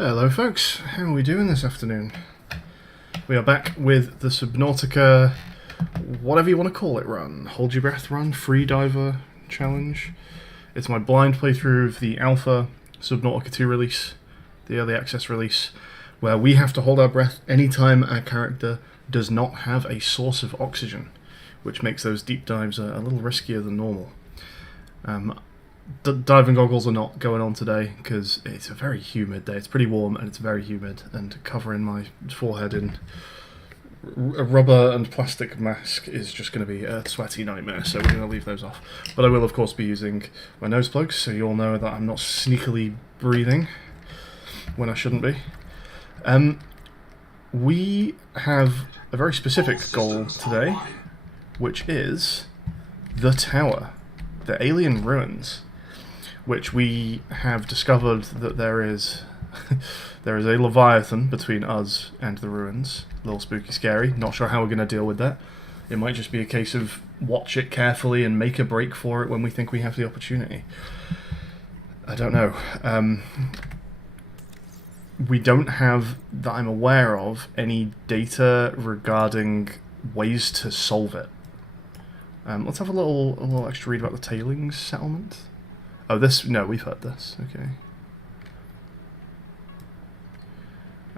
Hello folks, how are we doing this afternoon? We are back with the Subnautica, whatever you want to call it, run. Hold your breath run, free diver challenge. It's my blind playthrough of the alpha Subnautica 2 release, the early access release, where we have to hold our breath anytime our character does not have a source of oxygen, which makes those deep dives a little riskier than normal. Diving goggles are not going on today because it's a very humid day. It's pretty warm and it's very humid, and covering my forehead in a rubber and plastic mask is just going to be a sweaty nightmare, so we're going to leave those off. But I will of course be using my nose plugs, so you all know that I'm not sneakily breathing when I shouldn't be. We have a very specific goal today, which is the tower, the alien ruins, which we have discovered that there is a Leviathan between us and the ruins. A little spooky scary. Not sure how we're going to deal with that. It might just be a case of watch it carefully and make a break for it when we think we have the opportunity. I don't know. We don't have, that I'm aware of, any data regarding ways to solve it. Let's have a little extra read about the tailings settlement. Oh, no, we've heard this. Okay.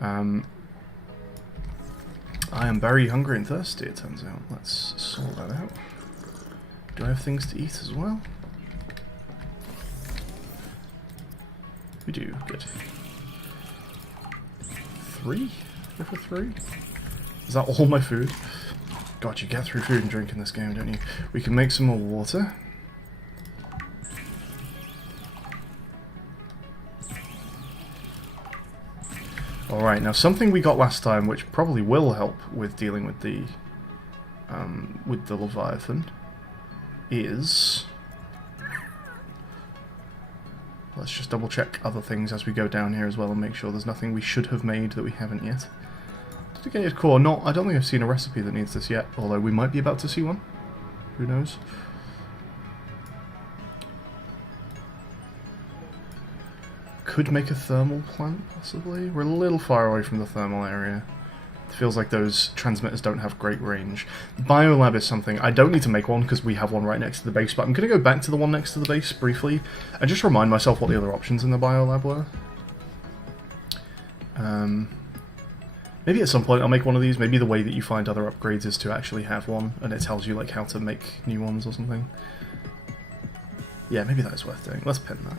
I am very hungry and thirsty, it turns out. Let's sort that out. Do I have things to eat as well? We do, good. 3? Go for 3? Is that all my food? God, you get through food and drink in this game, don't you? We can make some more water. Alright, now something we got last time, which probably will help with dealing with the Leviathan, is... Let's just double check other things as we go down here as well and make sure there's nothing we should have made that we haven't yet. Dedicated core, I don't think I've seen a recipe that needs this yet, although we might be about to see one. Who knows? Could make a thermal plant, possibly. We're a little far away from the thermal area. It feels like those transmitters don't have great range. Biolab is something. I don't need to make one because we have one right next to the base, but I'm going to go back to the one next to the base briefly and just remind myself what the other options in the biolab were. Maybe at some point I'll make one of these. Maybe the way that you find other upgrades is to actually have one, and it tells you like how to make new ones or something. Yeah, maybe that is worth doing. Let's pin that.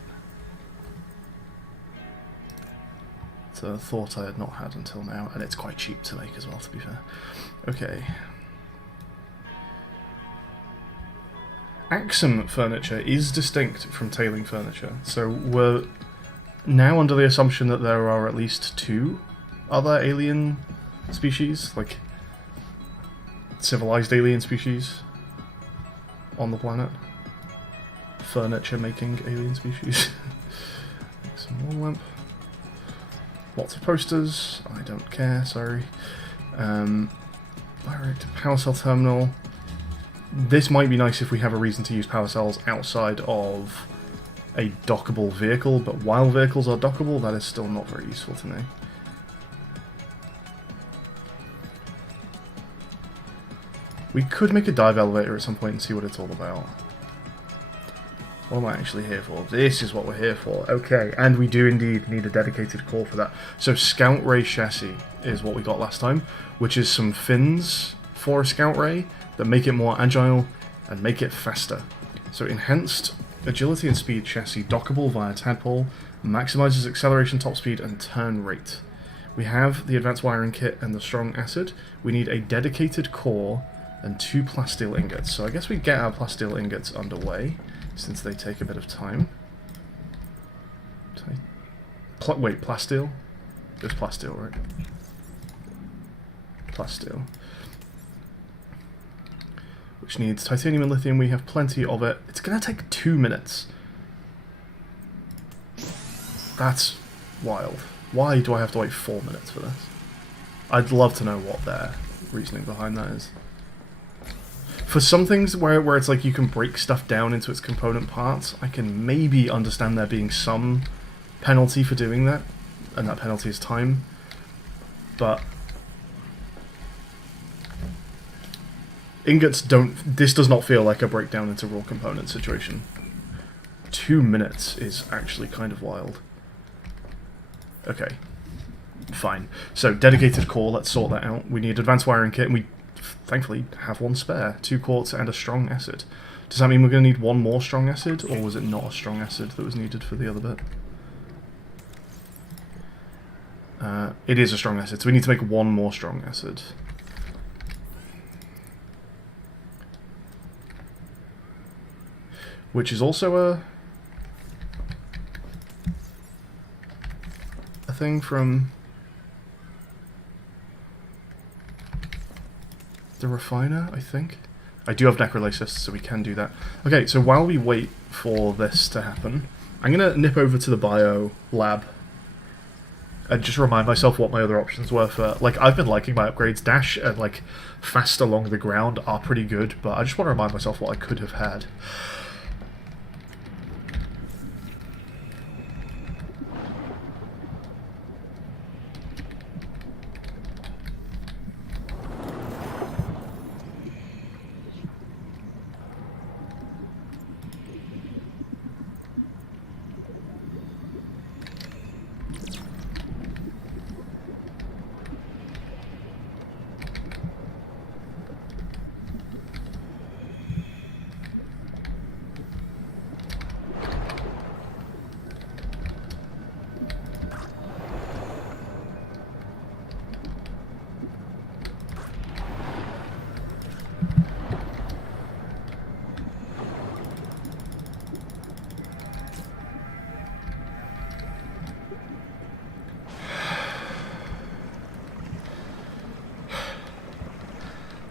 It's a thought I had not had until now, and it's quite cheap to make as well, to be fair. Okay. Axum furniture is distinct from tailing furniture, so we're now under the assumption that there are at least 2 other alien species, like civilized alien species on the planet. Furniture making alien species. Some more lamp. Lots of posters. I don't care, sorry. Direct power cell terminal. This might be nice if we have a reason to use power cells outside of a dockable vehicle, but while vehicles are dockable, that is still not very useful to me. We could make a dive elevator at some point and see what it's all about. What am I actually here for? This is what we're here for. Okay, and we do indeed need a dedicated core for that. So Scout Ray chassis is what we got last time, which is some fins for a Scout Ray that make it more agile and make it faster. So enhanced agility and speed chassis, dockable via tadpole, maximizes acceleration, top speed, and turn rate. We have the advanced wiring kit and the strong acid. We need a dedicated core and 2 plasteel ingots. So I guess we get our plasteel ingots underway, since they take a bit of time. Wait, plasteel? There's plasteel, right? Plasteel. Which needs titanium and lithium. We have plenty of it. It's going to take 2 minutes. That's wild. Why do I have to wait 4 minutes for this? I'd love to know what their reasoning behind that is. For some things where it's like you can break stuff down into its component parts, I can maybe understand there being some penalty for doing that. and that penalty is time. But ingots don't... This does not feel like a breakdown into raw component situation. 2 minutes is actually kind of wild. Okay. Fine. So, dedicated core, let's sort that out. We need advanced wiring kit, and we thankfully have one spare. 2 quartz and a strong acid. Does that mean we're going to need one more strong acid, or was it not a strong acid that was needed for the other bit? It is a strong acid, so we need to make one more strong acid. Which is also a thing from the refiner, I think. I do have necrolysis, so we can do that. Okay, so while we wait for this to happen, I'm going to nip over to the bio lab and just remind myself what my other options were for... Like, I've been liking my upgrades. Dash and, like, fast along the ground are pretty good, but I just want to remind myself what I could have had.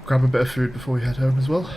Grab a bit of food before we head home as well.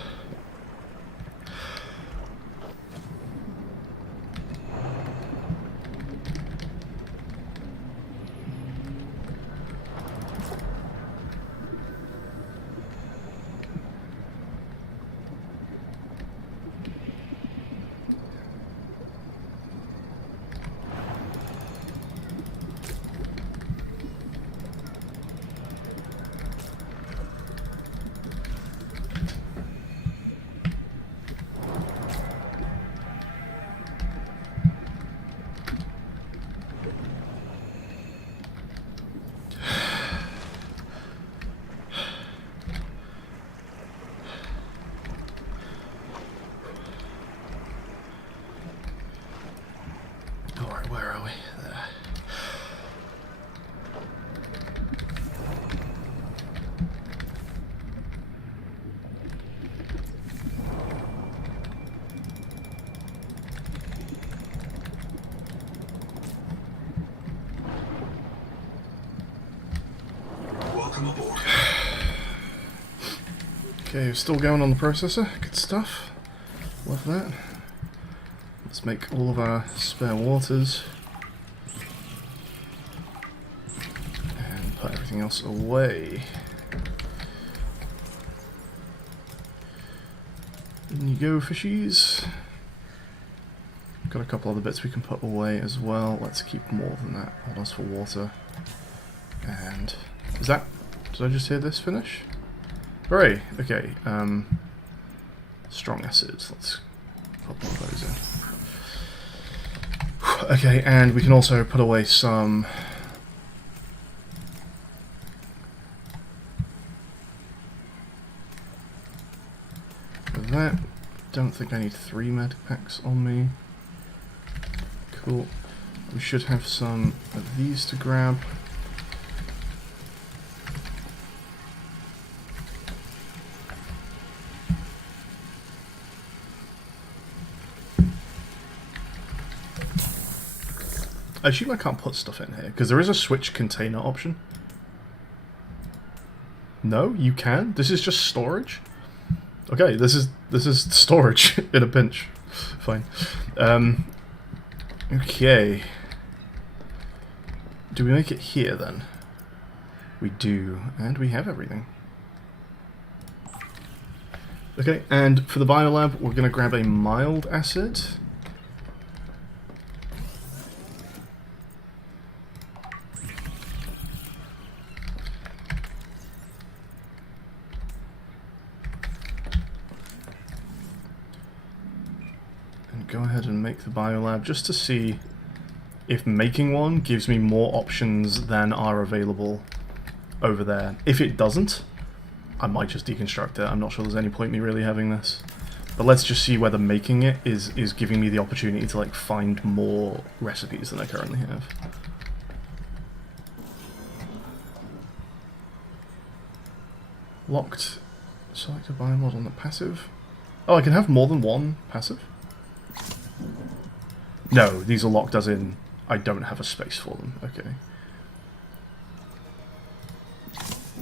Alright, where are we? There. Welcome aboard. Okay, still going on the processor. Good stuff. Love that. Let's make all of our spare waters. And put everything else away. In you go, fishies. Got a couple other bits we can put away as well. Let's keep more than that. Hold on for water. And is that... Did I just hear this finish? Hooray! Okay, strong acids. Let's put one of those in. Okay, and we can also put away some... of that. Don't think I need 3 med packs on me. Cool. We should have some of these to grab. I assume I can't put stuff in here, because there is a switch container option. No, you can? This is just storage? Okay, this is storage in a pinch. Fine. Okay. Do we make it here then? We do, and we have everything. Okay, and for the biolab, we're going to grab a mild acid. go ahead and make the biolab just to see if making one gives me more options than are available over there. If it doesn't, I might just deconstruct it. I'm not sure there's any point me really having this. But let's just see whether making it is giving me the opportunity to like find more recipes than I currently have. Locked. Select a biomod on the passive. Oh, I can have more than one passive? No, these are locked as in I don't have a space for them. Okay.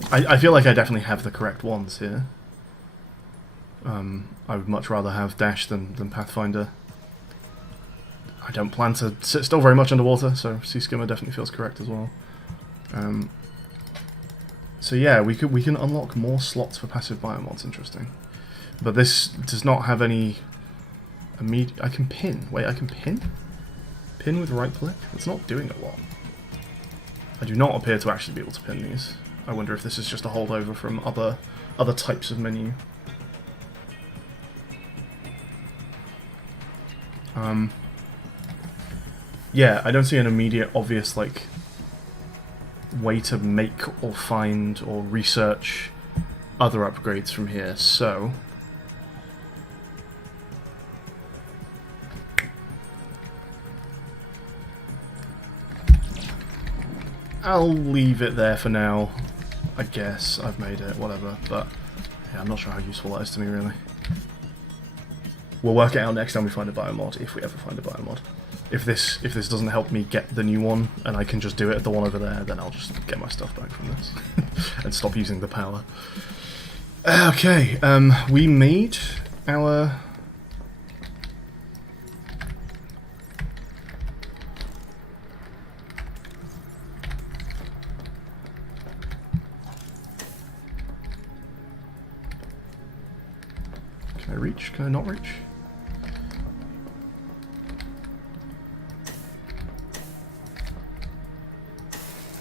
I feel like I definitely have the correct ones here. I would much rather have Dash than Pathfinder. I don't plan to sit still very much underwater, so Sea Skimmer definitely feels correct as well. So yeah, we can unlock more slots for passive biomods. Interesting, but this does not have any immediate. I can pin. Wait, I can pin. Pin with right click. It's not doing a lot. I do not appear to actually be able to pin these. I wonder if this is just a holdover from other types of menu. Yeah, I don't see an immediate, obvious, like, way to make or find or research other upgrades from here, so... I'll leave it there for now. I guess I've made it, whatever, but yeah, I'm not sure how useful that is to me, really. We'll work it out next time we find a biomod, if we ever find a biomod. If this doesn't help me get the new one, and I can just do it at the one over there, then I'll just get my stuff back from this. and stop using the power. Okay, we made our... Can I reach? Can I not reach?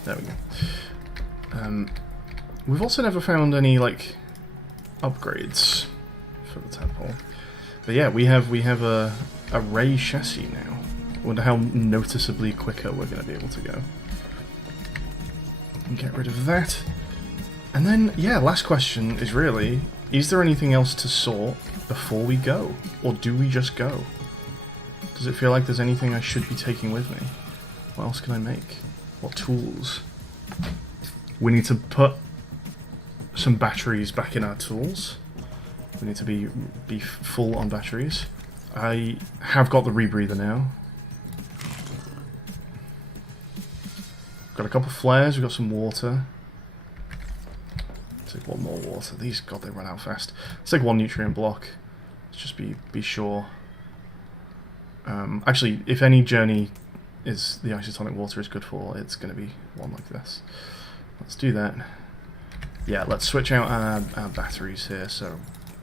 There we go. We've also never found any, like, upgrades for the tadpole. But yeah, we have a ray chassis now. I wonder how noticeably quicker we're going to be able to go. Get rid of that. And then, yeah, last question is really, is there anything else to sort before we go? Or do we just go? Does it feel like there's anything I should be taking with me? What else can I make? What tools? We need to put some batteries back in our tools. We need to be full on batteries. I have got the rebreather now. Got a couple of flares, we've got some water. Take one more water. These, God, they run out fast. Let's take one nutrient block. Let's just be sure. Actually, if any journey is the isotonic water is good for, it's going to be one like this. Let's do that. Yeah, let's switch out our batteries here. So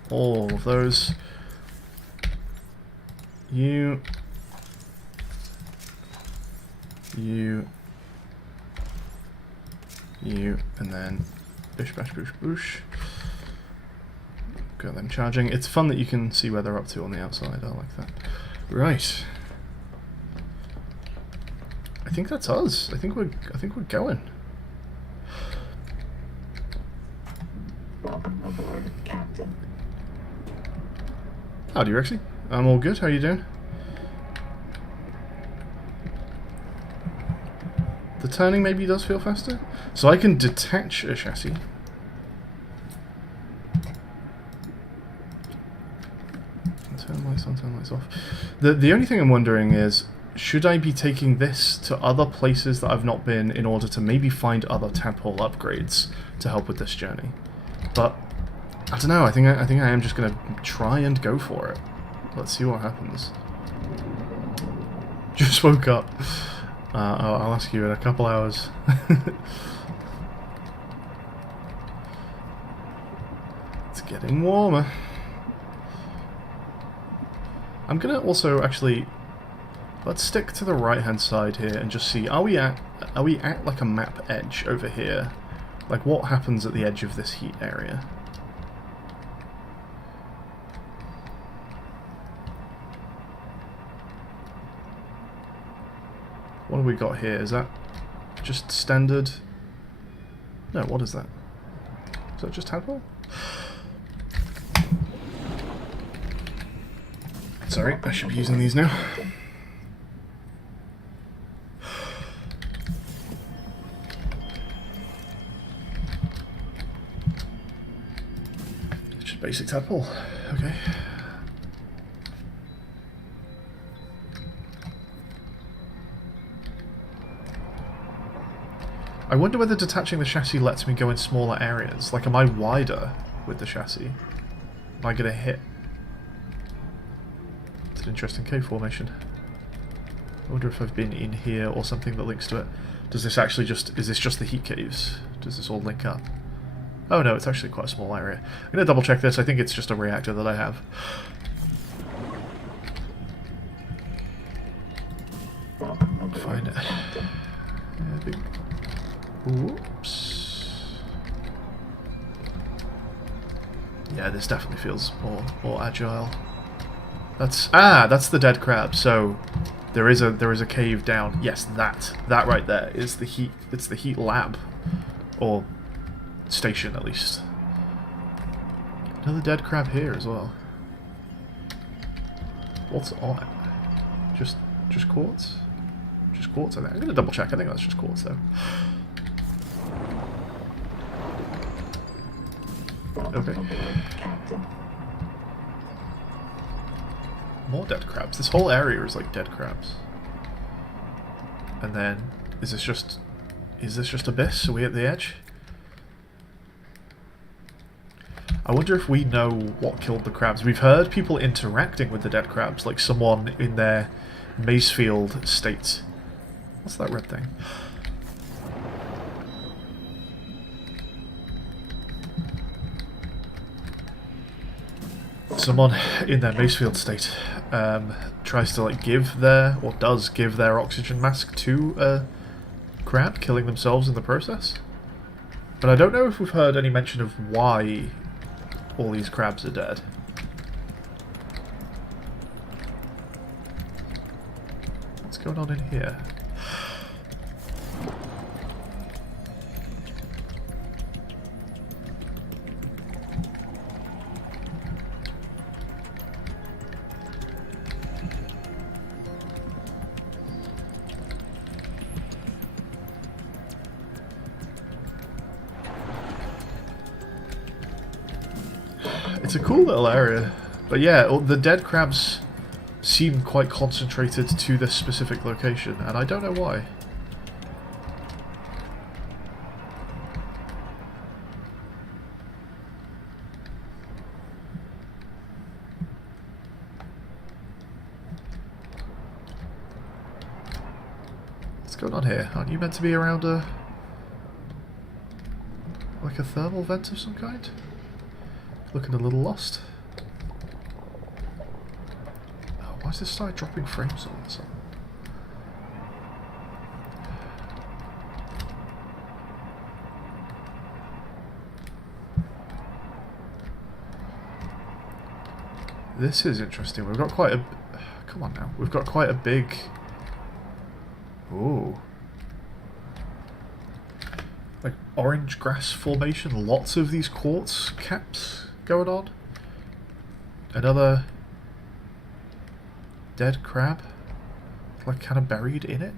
all of those. You, and then bish bash boosh boosh. Got them charging. It's fun that you can see where they're up to on the outside. I like that. Right. I think that's us. I think we're going. Welcome aboard, Captain. Howdy, Rexy. I'm all good. How are you doing? The turning maybe does feel faster. So I can detach a chassis. Turn lights on, turn lights off. The only thing I'm wondering is, should I be taking this to other places that I've not been in order to maybe find other tadpole upgrades to help with this journey? But I don't know. I think I am just gonna try and go for it. Let's see what happens. Just woke up. I'll ask you in a couple hours. It's getting warmer. I'm gonna also actually, let's stick to the right hand side here and just see, are we at like a map edge over here? Like what happens at the edge of this heat area? What have we got here? Is that just standard? No, what is that? Is that just tadpole? Sorry, I should be using these now. It's just basic tadpole. Okay. I wonder whether detaching the chassis lets me go in smaller areas. Like, am I wider with the chassis? Am I going to hit? It's an interesting cave formation. I wonder if I've been in here or something that links to it. Does this actually just... is this just the heat caves? Does this all link up? Oh no, it's actually quite a small area. I'm going to double check this. I think it's just a reactor that I have. Find it. Yeah, big... Whoops. Yeah, this definitely feels more agile. That's the dead crab. So there is a cave down. Yes, that right there is the heat. It's the heat lab, or station at least. Another dead crab here as well. What's on it? Just quartz? Just quartz, I think. I'm gonna double check. I think that's just quartz though. Okay. More dead crabs. This whole area is like dead crabs. And then, is this just abyss? Are we at the edge? I wonder if we know what killed the crabs. We've heard people interacting with the dead crabs, like someone in their Macefield state. What's that red thing? Someone in their Macefield state tries to like does give their oxygen mask to a crab, killing themselves in the process. But I don't know if we've heard any mention of why all these crabs are dead. What's going on in here? It's a cool little area, but yeah, the dead crabs seem quite concentrated to this specific location, and I don't know why. What's going on here? Aren't you meant to be around like a thermal vent of some kind? Looking a little lost. Oh, why does this start dropping frames all of a sudden? This is interesting. We've got quite a... Come on now. We've got quite a big... Ooh. Like orange grass formation. Lots of these quartz caps going on. Another dead crab, like kind of buried in it.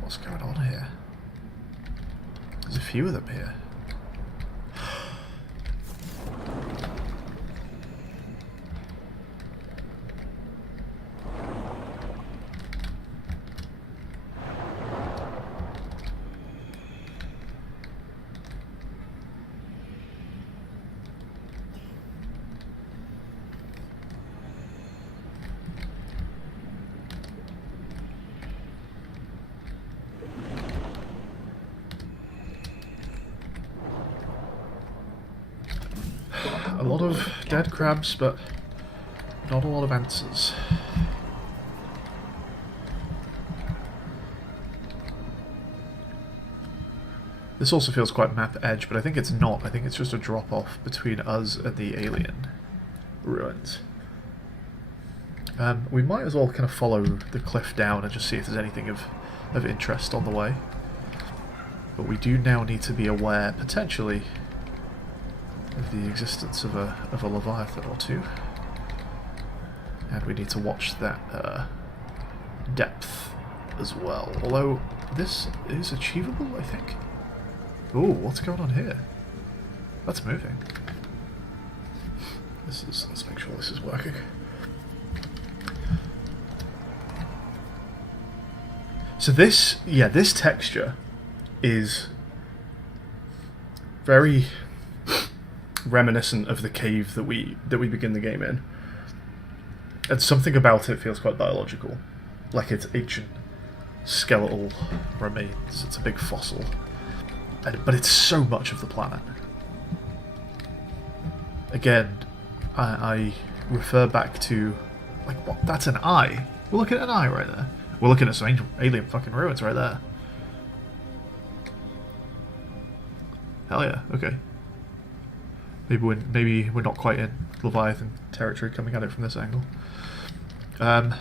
What's going on here? There's a few of them here. A lot of dead crabs, but not a lot of answers. This also feels quite map edge, but I think it's not. I think it's just a drop-off between us and the alien ruins. We might as well kind of follow the cliff down and just see if there's anything of of interest on the way. But we do now need to be aware, potentially, of the existence of a Leviathan or two. And we need to watch that depth as well. Although, this is achievable, I think. Ooh, what's going on here? That's moving. Let's make sure this is working. So this texture is very reminiscent of the cave that we begin the game in. And something about it feels quite biological. Like it's ancient skeletal remains. It's a big fossil. But it's so much of the planet. Again, I refer back to, like, what? That's an eye. We're looking at an eye right there. We're looking at some alien fucking ruins right there. Hell yeah, okay. Maybe we're not quite in Leviathan territory coming at it from this angle. But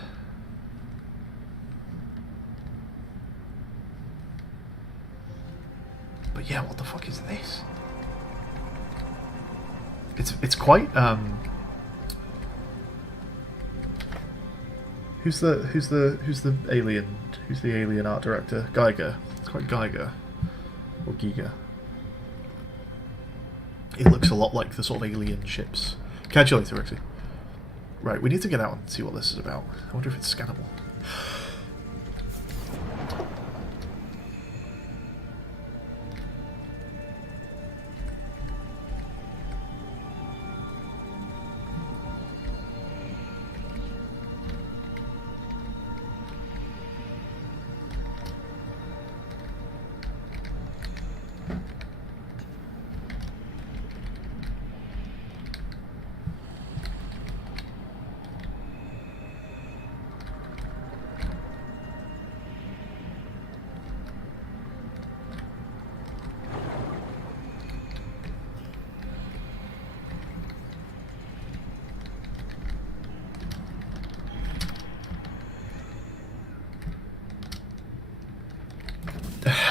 yeah, what the fuck is this? It's quite Who's the alien art director? Geiger. It's quite Geiger. Or Giga. It looks a lot like the sort of alien ships. Catch you later, Rixie. Right, we need to get out and see what this is about. I wonder if it's scannable.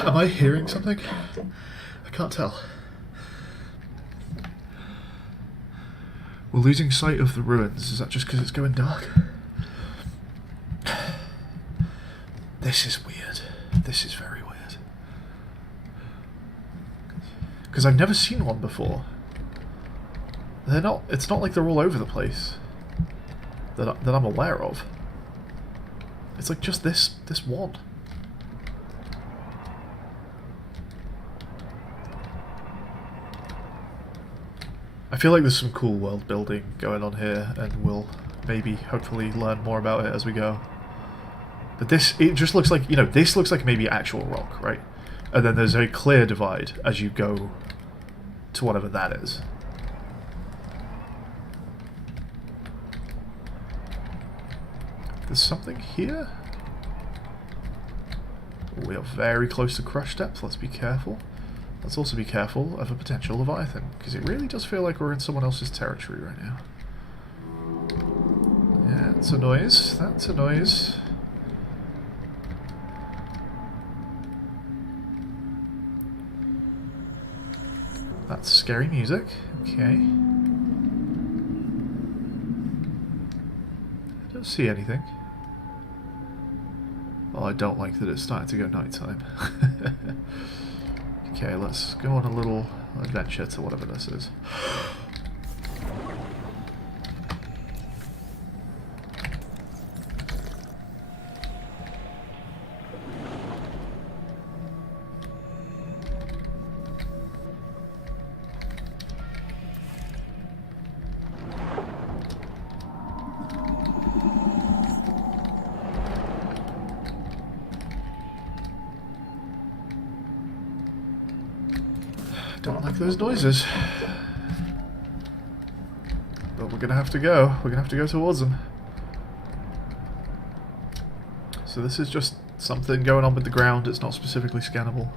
Am I hearing something? I can't tell. We're losing sight of the ruins. Is that just because it's going dark? This is weird. This is very weird. Because I've never seen one before. They're not. It's not like they're all over the place. That I'm aware of. It's like just this one. I feel like there's some cool world building going on here, and we'll maybe, hopefully, learn more about it as we go. But it just looks like, this looks like maybe actual rock, right? And then there's a clear divide as you go to whatever that is. There's something here? We are very close to crush depth, let's be careful. Let's also be careful of a potential Leviathan, because it really does feel like we're in someone else's territory right now. Yeah, it's a noise. That's a noise. That's scary music. Okay. I don't see anything. Well, I don't like that it's starting to go nighttime. Okay, let's go on a little adventure to whatever this is. Don't like those noises. But we're gonna have to go. We're gonna have to go towards them. So this is just something going on with the ground. It's not specifically scannable.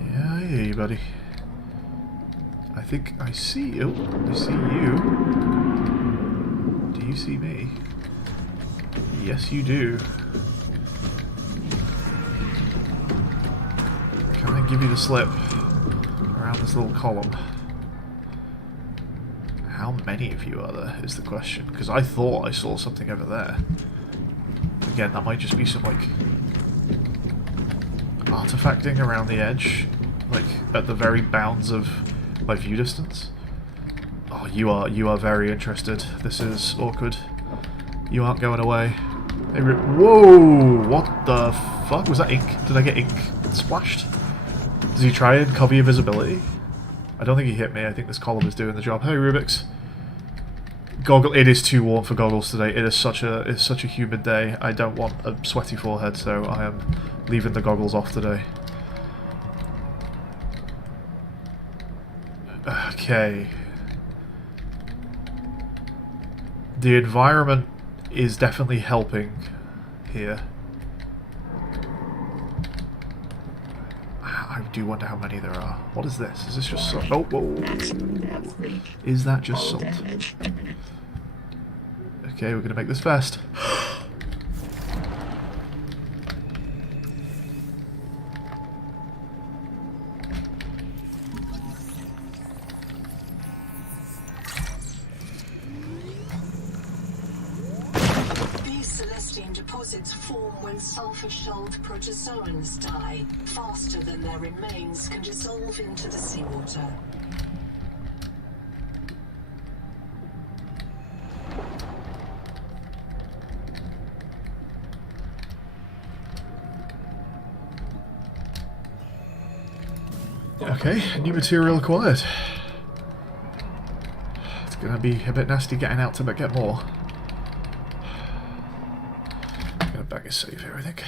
Yeah, I hear you, buddy. I I think I see you. I see you. Do you see me? Yes, you do. Can I give you the slip around this little column? How many of you are there is the question, because I thought I saw something over there. Again, that might just be some, like, artifacting around the edge, like, at the very bounds of my view distance. Oh, you are very interested. This is awkward. You aren't going away. Hey, whoa! What the fuck? Was that ink? Did I get ink splashed? Does he try and cover your visibility? I don't think he hit me. I think this column is doing the job. Hey, Rubik's. Goggle. It is too warm for goggles today. It is such a humid day. I don't want a sweaty forehead, so I am leaving the goggles off today. Okay. The environment is definitely helping here. I do wonder how many there are. What is this? Is this just salt? Oh, whoa. Is that just salt? Okay, we're gonna make this fast. Deposits form when sulfur-shelled protozoans die, faster than their remains can dissolve into the seawater. Okay, new material acquired. It's gonna be a bit nasty getting out to get more. Bag is safe here, I think.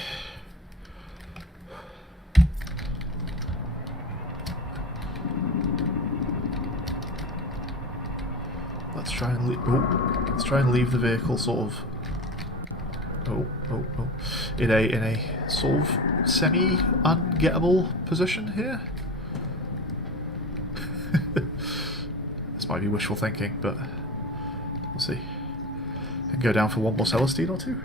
Let's try and leave the vehicle sort of in a sort of semi-ungettable position here. This might be wishful thinking, but we'll see. And go down for one more Celestine or two.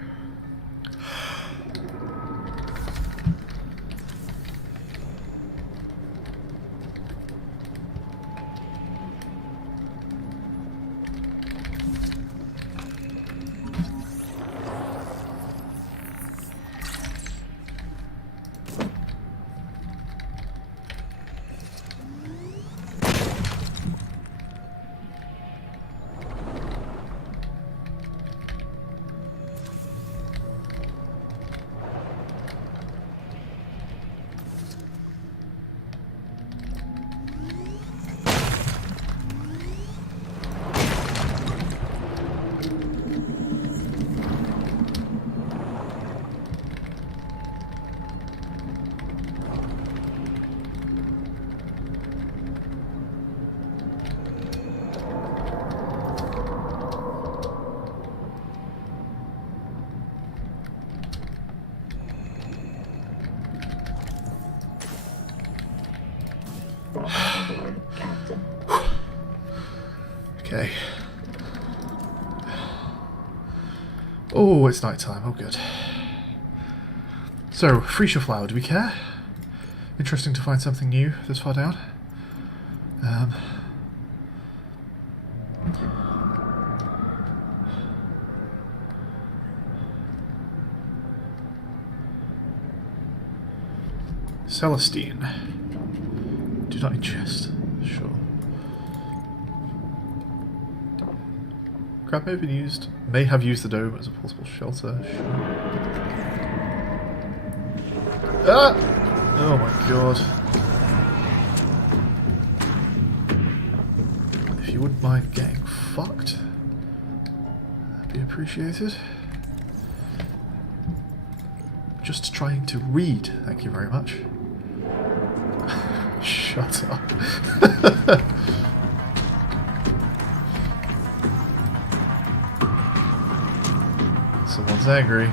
Okay. Oh, it's night time. Oh, good. So, freesia flower, do we care? Interesting to find something new this far down. Celestine. Do not ingest. Sure. Crab may have used the dome as a possible shelter. Sure. Ah! Oh my god. If you wouldn't mind getting fucked, that'd be appreciated. Just trying to read, thank you very much. Shut up. Someone's angry.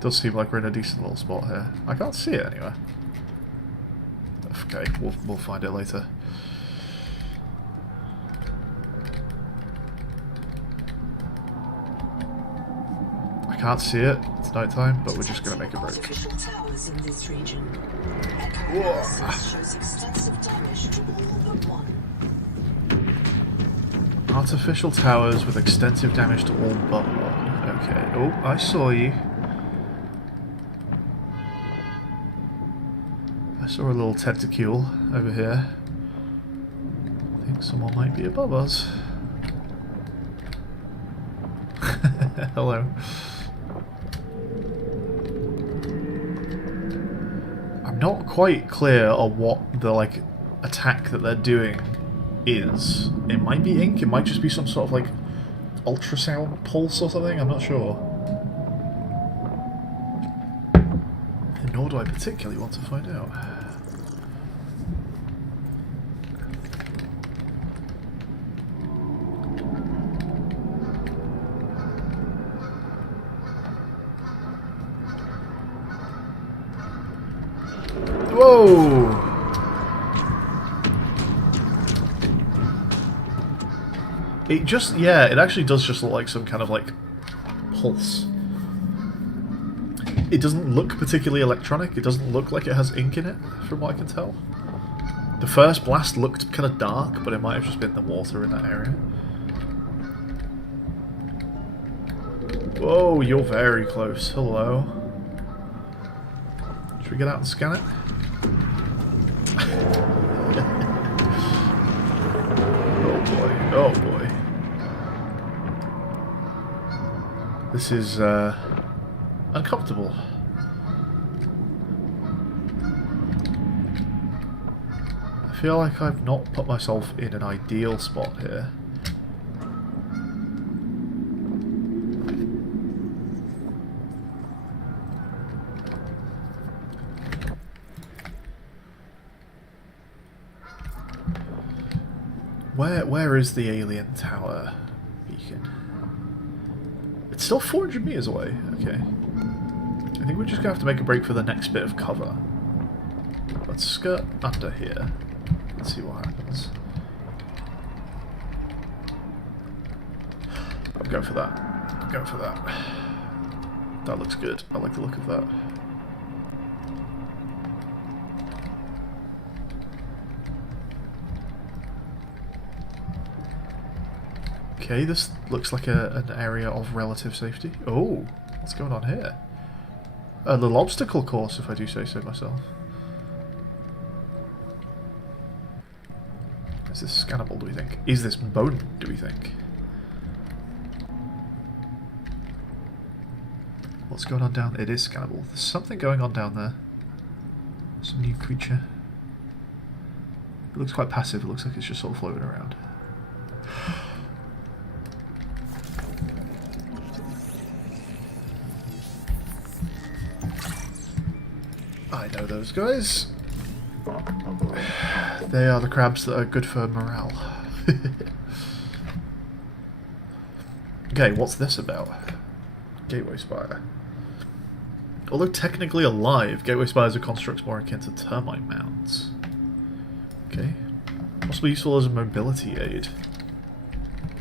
Does seem like we're in a decent little spot here. I can't see it anywhere. Okay, we'll find it later. I can't see it. It's night time, but we're just going to make a break. Artificial towers in this region. Echo analysis shows extensive damage to all but one. Artificial towers with extensive damage to all but one. Okay. Oh, I saw you. I saw a little tentacule over here. I think someone might be above us. Hello. I'm not quite clear on what the attack that they're doing is. It might be ink, it might just be some sort of ultrasound pulse or something, I'm not sure. And nor do I particularly want to find out. Whoa! It just, yeah, it actually does just look like some kind of pulse. It doesn't look particularly electronic, it doesn't look like it has ink in it, from what I can tell. The first blast looked kind of dark, but it might have just been the water in that area. Whoa, you're very close. Hello. Should we get out and scan it? Oh boy, oh boy. This is uncomfortable. I feel like I've not put myself in an ideal spot here. Where is the alien tower beacon? It's still 400 meters away. Okay. I think we're just gonna have to make a break for the next bit of cover. Let's skirt under here and see what happens. I'm going for that. I'm going for that. That looks good. I like the look of that. Okay, this looks like an area of relative safety. Oh, what's going on here? A little obstacle course, if I do say so myself. Is this scannable, do we think? Is this bone, do we think? What's going on down there? It is scannable. There's something going on down there. Some new creature. It looks quite passive. It looks like it's just sort of floating around. I know those guys. They are the crabs that are good for morale. Okay, what's this about? Gateway spire. Although technically alive, gateway spires are constructs more akin to termite mounds. Okay. Possibly useful as a mobility aid.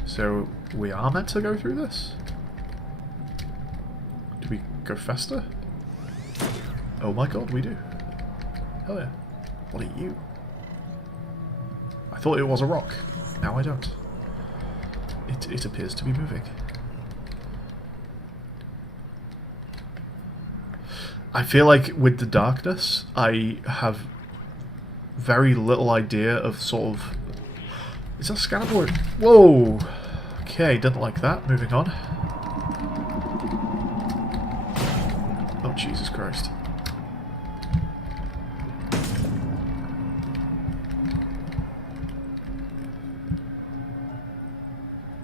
So, we are meant to go through this? Do we go faster? Oh my god, we do. Hell yeah. What are you? I thought it was a rock. Now I don't. It appears to be moving. I feel like with the darkness, I have very little idea of sort of... Is that scannable? Whoa! Okay, didn't like that. Moving on. Oh, Jesus Christ.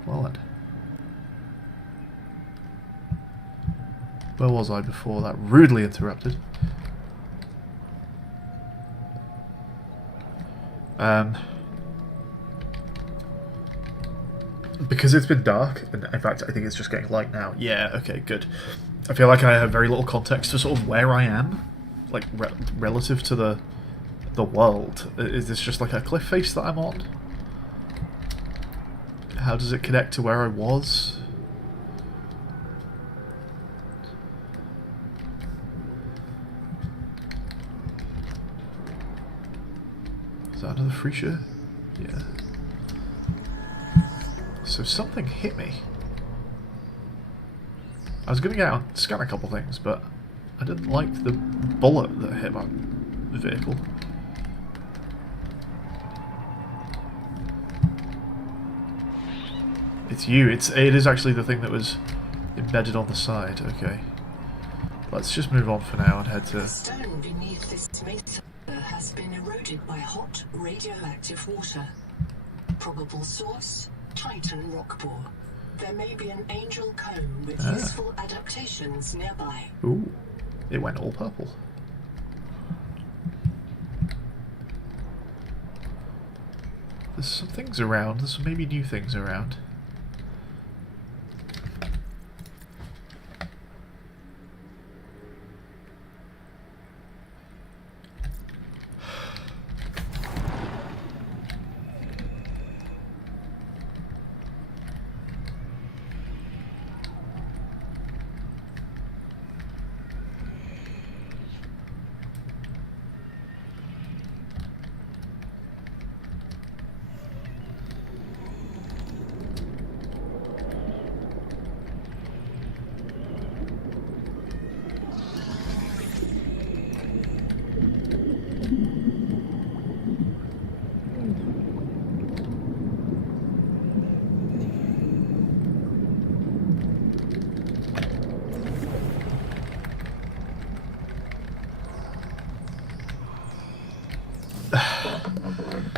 Well then. Where was I before that? Rudely interrupted. Because it's been dark, and in fact I think it's just getting light now. Yeah, okay, good. I feel like I have very little context to sort of where I am, like relative to the world. Is this just like a cliff face that I'm on? How does it connect to where I was? Is that another free share? Yeah. So something hit me. I was going to get out and scan a couple things, but I didn't like the bullet that hit my vehicle. It's you. It is actually the thing that was embedded on the side. Okay. Let's just move on for now and head to... The stone beneath this mesa has been eroded by hot, radioactive water. Probable source, Titan rock bore. There may be an angel cone with useful adaptations nearby. Ooh. It went all purple. There's some things around. There's some maybe new things around.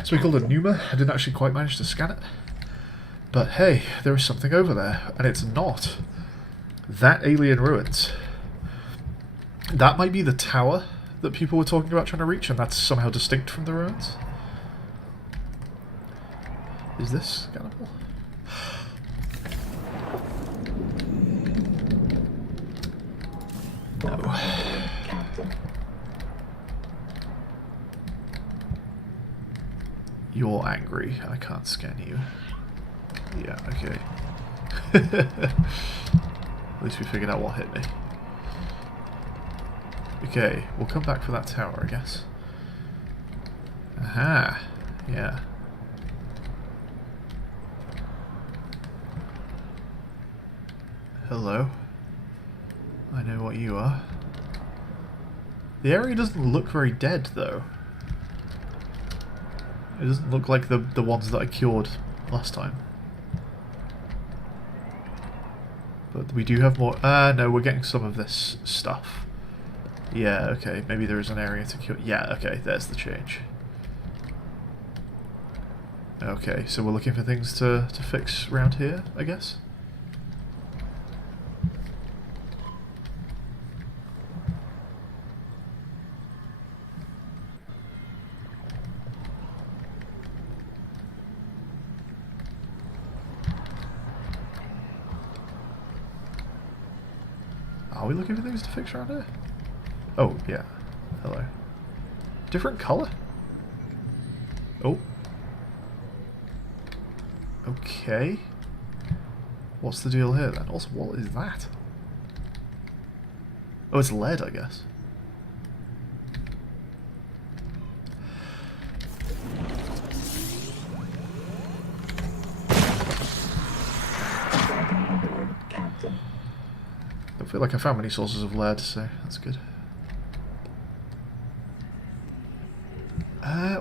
So we called a Numa. I didn't actually quite manage to scan it. But hey, there is something over there, and it's not that alien ruins. That might be the tower that people were talking about trying to reach, and that's somehow distinct from the ruins. Is this scannable? No. You're angry. I can't scan you. Yeah, okay. At least we figured out what hit me. Okay, we'll come back for that tower, I guess. Aha! Yeah. Hello. I know what you are. The area doesn't look very dead, though. It doesn't look like the ones that I cured last time. But we do have more... no, we're getting some of this stuff. Yeah, okay, maybe there is an area to cure... Yeah, okay, there's the change. Okay, so we're looking for things to fix around here, I guess? Are we looking for things to fix around here? Oh, yeah. Hello. Different colour? Oh. Okay. What's the deal here then? Also, what is that? Oh, it's lead, I guess. I feel like I found many sources of lead, so that's good.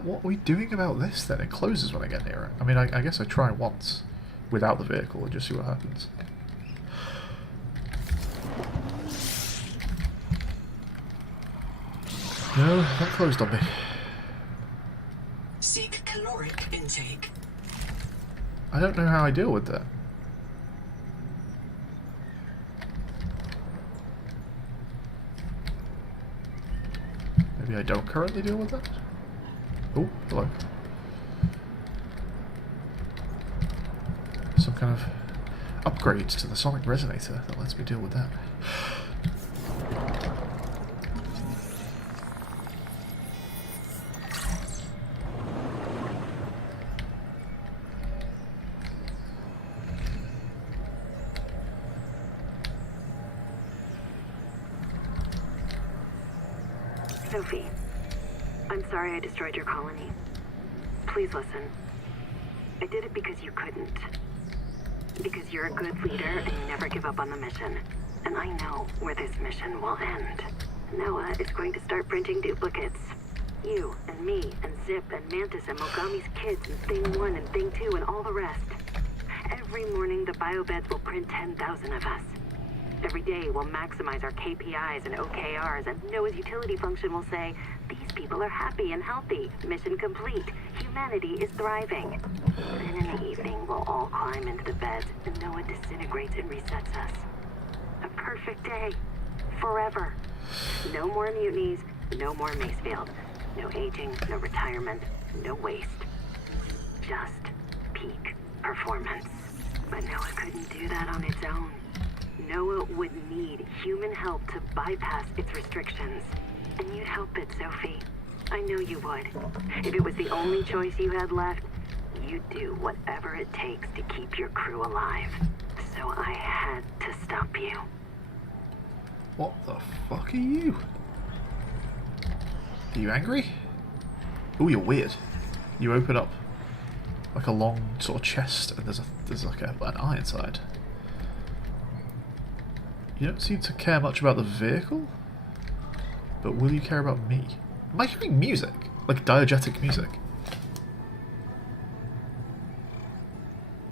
What are we doing about this then? It closes when I get near it. I mean, I guess I try once without the vehicle and just see what happens. No, that closed on me. Seek caloric intake. I don't know how I deal with that. Maybe I don't currently deal with that? Oh, hello. Some kind of upgrade to the sonic resonator that lets me deal with that. Sophie, I'm sorry I destroyed your colony. Please listen. I did it because you couldn't. Because you're a good leader and you never give up on the mission. And I know where this mission will end. Noah is going to start printing duplicates. You and me and Zip and Mantis and Mogami's kids and Thing 1 and Thing 2 and all the rest. Every morning the biobeds will print 10,000 of us. Every day we'll maximize our KPIs and OKRs, and Noah's utility function will say, these people are happy and healthy. Mission complete. Humanity is thriving. Then in the evening we'll all climb into the beds and Noah disintegrates and resets us. A perfect day. Forever. No more mutinies, no more Macefield. No aging, no retirement, no waste. Just peak performance. But Noah couldn't do that on its own. Noah would need human help to bypass its restrictions. And you'd help it, Sophie. I know you would. If it was the only choice you had left, you'd do whatever it takes to keep your crew alive. So I had to stop you. What the fuck are you? Are you angry? Oh, you're weird. You open up like a long sort of chest, and there's like an eye inside. You don't seem to care much about the vehicle, but will you care about me? Am I hearing music? Like diegetic music?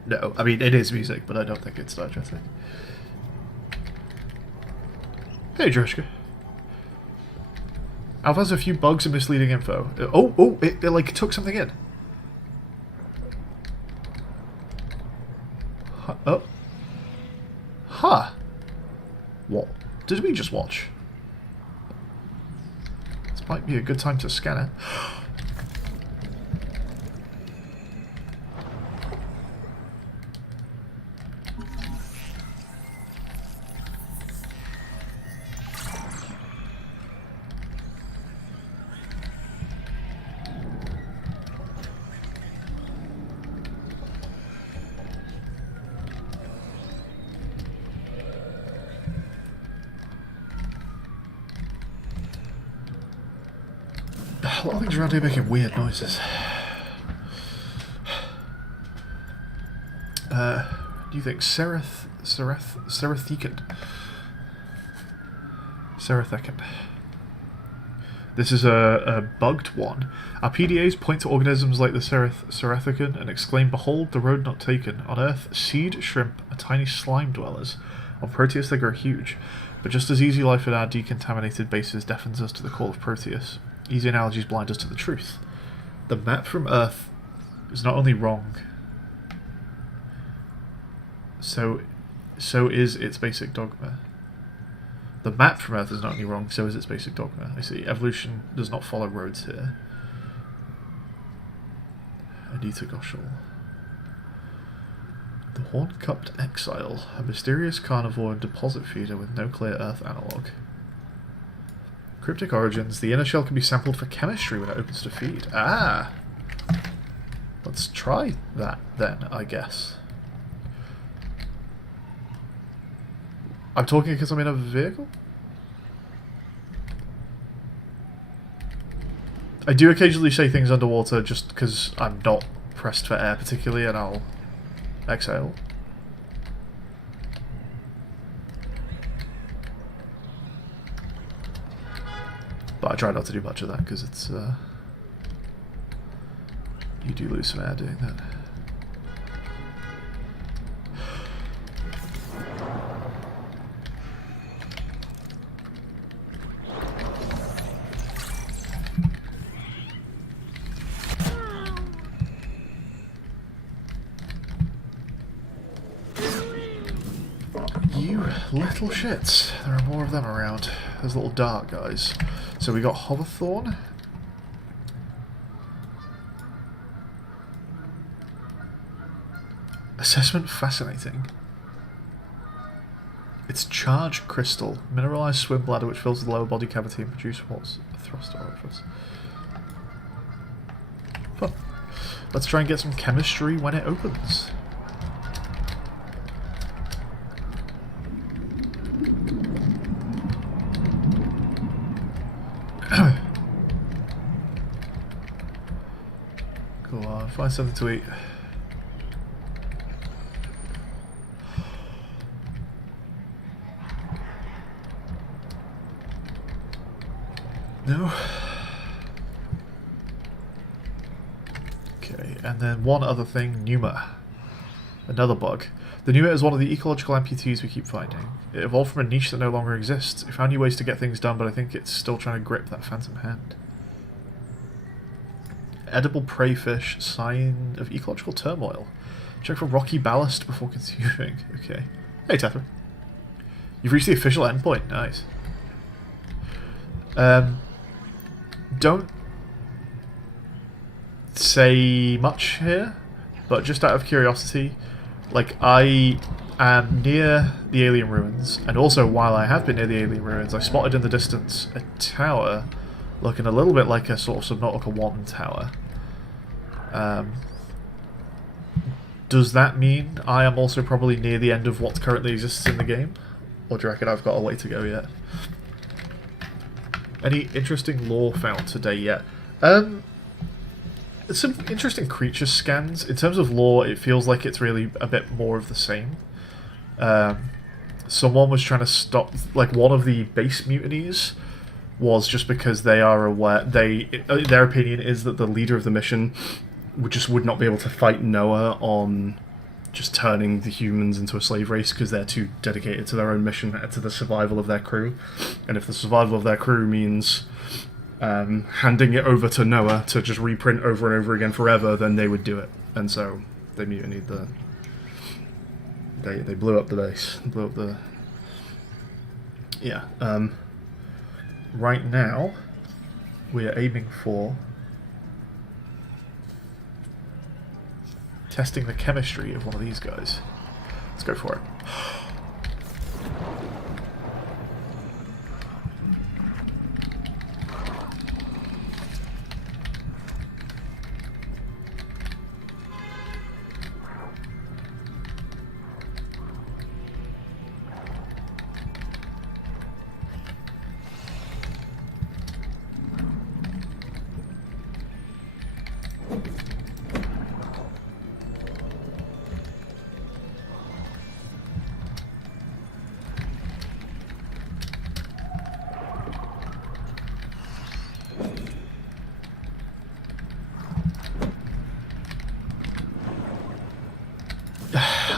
No, I mean it is music, but I don't think it's diegetic. Hey, Drishka. Alpha has a few bugs and misleading info. It like took something in. Oh. Huh. What did we just watch? This might be a good time to scan it. A lot of things around here making weird noises. Do you think Serathecan? This is a bugged one. Our PDAs point to organisms like the Serathecan and exclaim, "Behold, the road not taken. On Earth, seed, shrimp are tiny slime dwellers. On Proteus they grow huge. But just as easy life at our decontaminated bases deafens us to the call of Proteus. Easy analogies blind us to the truth. The map from Earth is not only wrong, so is its basic dogma. The map from Earth is not only wrong, so is its basic dogma. I see. Evolution does not follow roads here. Anita Goshal. The Horn-Cupped Exile, a mysterious carnivore and deposit feeder with no clear Earth analogue. Cryptic origins. The inner shell can be sampled for chemistry when it opens to feed. Ah! Let's try that then, I guess. I'm talking because I'm in a vehicle? I do occasionally say things underwater just because I'm not pressed for air particularly, and I'll exhale. But I try not to do much of that because it's you do lose some air doing that. You little shits. There are more of them around. There's little dark guys. So we got Hoverthorn. Assessment fascinating. It's charge crystal. Mineralized swim bladder which fills the lower body cavity and produces what's a thrust orifice. Fun. Let's try and get some chemistry when it opens. on, find something to eat. No. Okay, and then one other thing, Pneuma. Another bug. The Pneuma is one of the ecological amputees we keep finding. It evolved from a niche that no longer exists. It found new ways to get things done, but I think it's still trying to grip that phantom hand. Edible prey fish, sign of ecological turmoil. Check for rocky ballast before consuming. Okay. Hey, Tethra. You've reached the official endpoint. Nice. Don't say much here, but just out of curiosity, like, I am near the alien ruins, and also while I have been near the alien ruins, I spotted in the distance a tower looking a little bit like a sort of Subnautica 1 tower. Does that mean I am also probably near the end of what currently exists in the game? Or do you reckon I've got a way to go yet? Any interesting lore found today yet? Some interesting creature scans. In terms of lore, it feels like it's really a bit more of the same. Someone was trying to stop, like, one of the base mutinies was just because they are aware, their opinion is that the leader of the mission would not be able to fight Noah on just turning the humans into a slave race because they're too dedicated to their own mission and to the survival of their crew. And if the survival of their crew means handing it over to Noah to just reprint over and over again forever, then they would do it. And so they mutinied they blew up the base. Blew up the... Yeah. Right now, we are aiming for testing the chemistry of one of these guys. Let's go for it.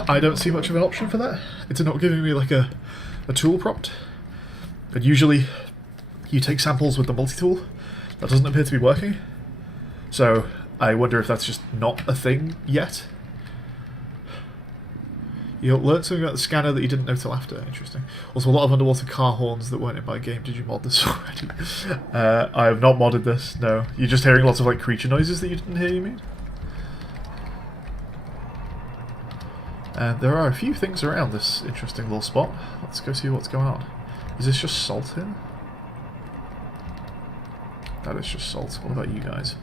I don't see much of an option for that. It's not giving me like a tool prompt. And usually you take samples with the multi-tool. That doesn't appear to be working. So I wonder if that's just not a thing yet. You learned something about the scanner that you didn't know till after. Interesting. Also, a lot of underwater car horns that weren't in my game. Did you mod this already? I have not modded this, no. You're just hearing lots of like creature noises that you didn't hear, you mean? There are a few things around this interesting little spot. Let's go see what's going on. Is this just salt here? That is just salt. What about you guys?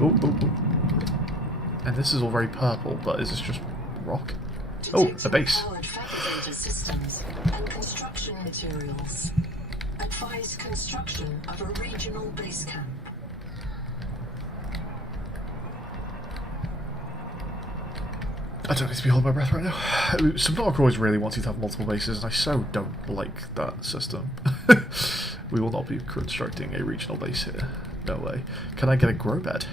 Oh, oh, oh. And this is all very purple, but is this just rock? Oh, a base. Powered fabricator systems and construction materials. Advise construction of a regional base camp. I don't need to be holding my breath right now. Subnautica always really wants you to have multiple bases, and I so don't like that system. We will not be constructing a regional base here. No way. Can I get a grow bed?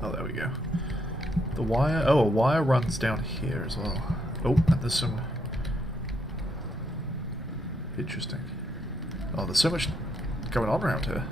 Oh, there we go. The wire... Oh, a wire runs down here as well. Oh, and there's some... Interesting. Oh, there's so much going on around here?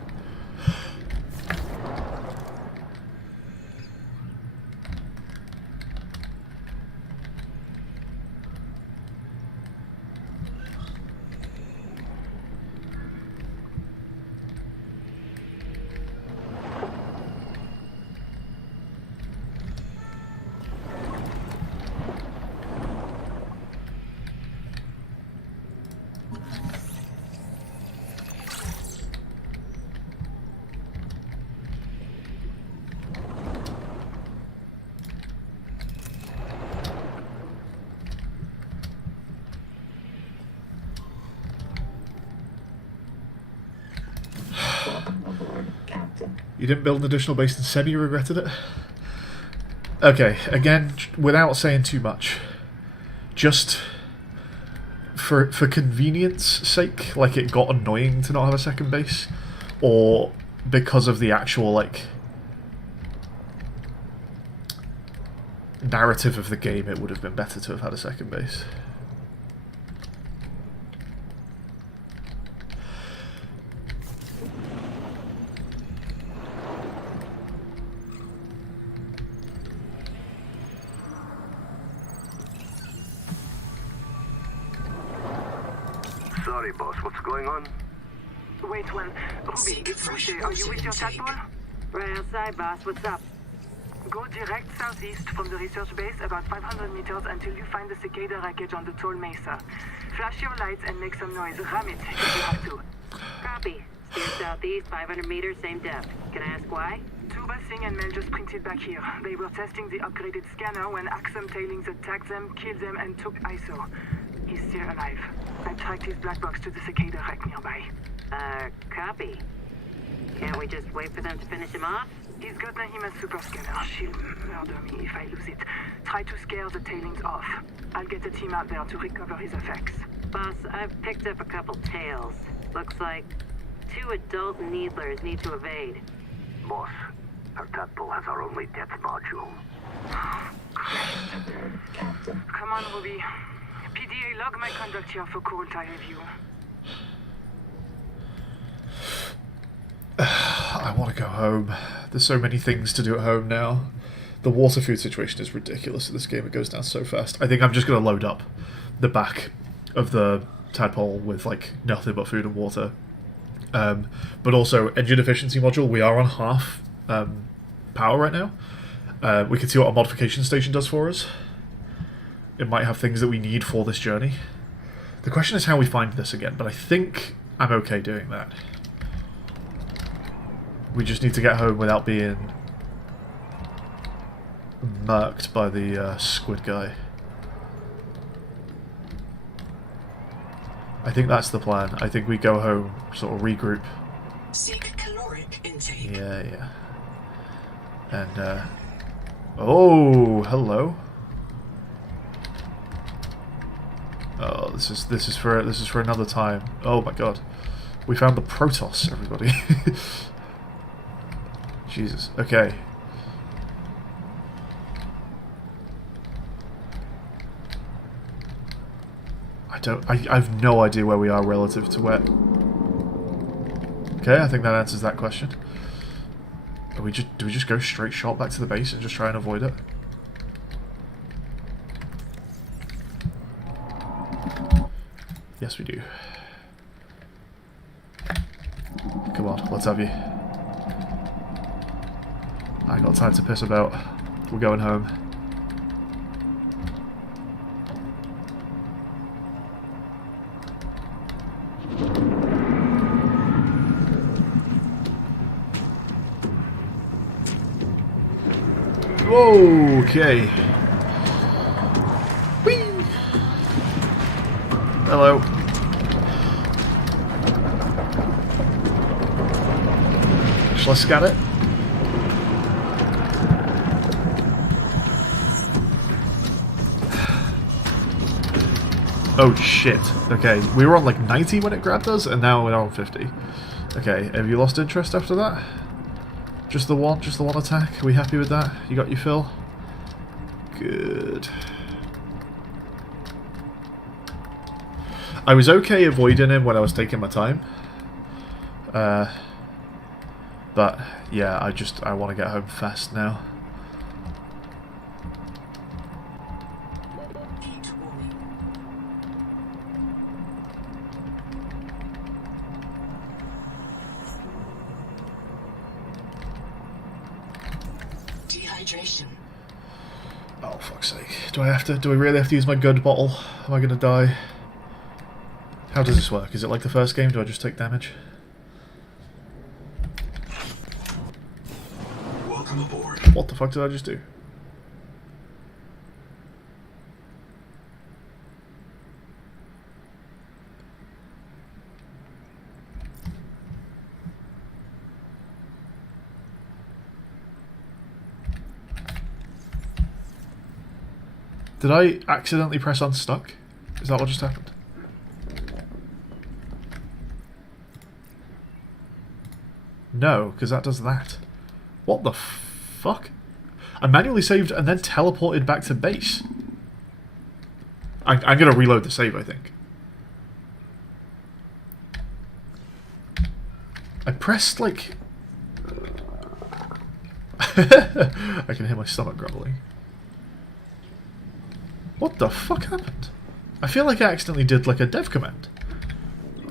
You didn't build an additional base and said you regretted it? Okay, again, without saying too much, just for convenience sake, like it got annoying to not have a second base, or because of the actual, like, narrative of the game, it would have been better to have had a second base. Sorry, boss. What's going on? Wait one. Ruby, Seek it's fresh Berate. Are you water with your intake. tadpole? Right outside, boss. What's up? Go direct southeast from the research base about 500 meters until you find the cicada wreckage on the tall mesa. Flash your lights and make some noise. Ram it if you have to. Copy. Steer southeast, 500 meters, same depth. Can I ask why? Tuba, Singh, and Mel just printed back here. They were testing the upgraded scanner when Axum tailings attacked them, killed them, and took ISO. He's still alive. I tracked his black box to the cicada wreck nearby. Copy. Can't we just wait for them to finish him off? He's got Nahima's super scanner. She'll murder me if I lose it. Try to scare the tailings off. I'll get a team out there to recover his effects. Boss, I've picked up a couple tails. Looks like 2 adult needlers need to evade. Boss, our tadpole has our only death module. Come on, Ruby. PDA, log my conduct here for cold eye review. I want to go home. There's so many things to do at home now. The water food situation is ridiculous in this game. It goes down so fast. I think I'm just going to load up the back of the tadpole with like nothing but food and water. But also engine efficiency module. We are on half power right now. We can see what our modification station does for us. It might have things that we need for this journey. The question is how we find this again, but I think I'm okay doing that. We just need to get home without being murked by the squid guy. I think that's the plan. I think we go home, sort of regroup. Seek caloric intake. Yeah. And oh, hello. Oh, this is for another time. Oh my god, we found the Protoss, everybody. Jesus. Okay. I have no idea where we are relative to where. Okay, I think that answers that question. Do we just go straight shot back to the base and just try and avoid it? Yes, we do. Come on, let's have you. I ain't got time to piss about. We're going home. Whoa, okay. Whee! Hello. Shall I scan it? Oh shit. Okay, we were on like 90 when it grabbed us, and now we're on 50. Okay, have you lost interest after that? Just the one attack? Are we happy with that? You got your fill? Good. I was okay avoiding him when I was taking my time. But yeah, I want to get home fast now. Heat warning. Dehydration. Oh fuck's sake! Do I really have to use my good bottle? Am I gonna die? How does this work? Is it like the first game? Do I just take damage? Welcome aboard. What the fuck did I just do? Did I accidentally press unstuck? Is that what just happened? No, because that does that. What the fuck? I manually saved and then teleported back to base. I'm going to reload the save, I think. I pressed, like... I can hear my stomach grumbling. What the fuck happened? I feel like I accidentally did, like, a dev command.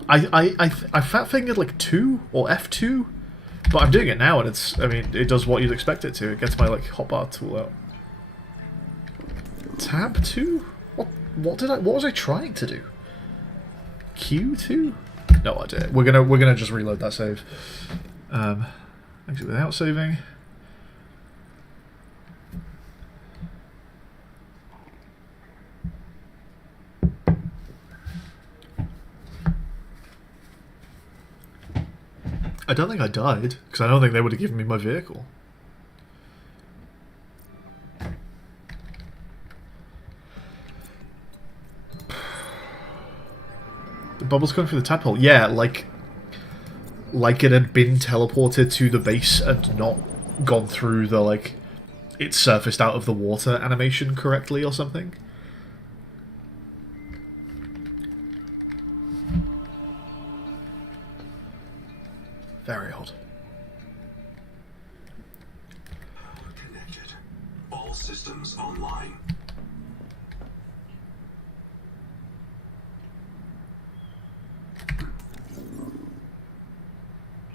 I fat fingered, like, 2 or F2, but I'm doing it now, and it's, I mean, it does what you'd expect it to. It gets my, like, hotbar tool out. Tab 2? What was I trying to do? Q2? No idea. We're gonna just reload that save. Actually, without saving. I don't think I died, because I don't think they would have given me my vehicle. The bubble's coming through the tadpole. Yeah, like it had been teleported to the base and not gone through the, like, it surfaced out of the water animation correctly or something. Very odd. Power connected. All systems online.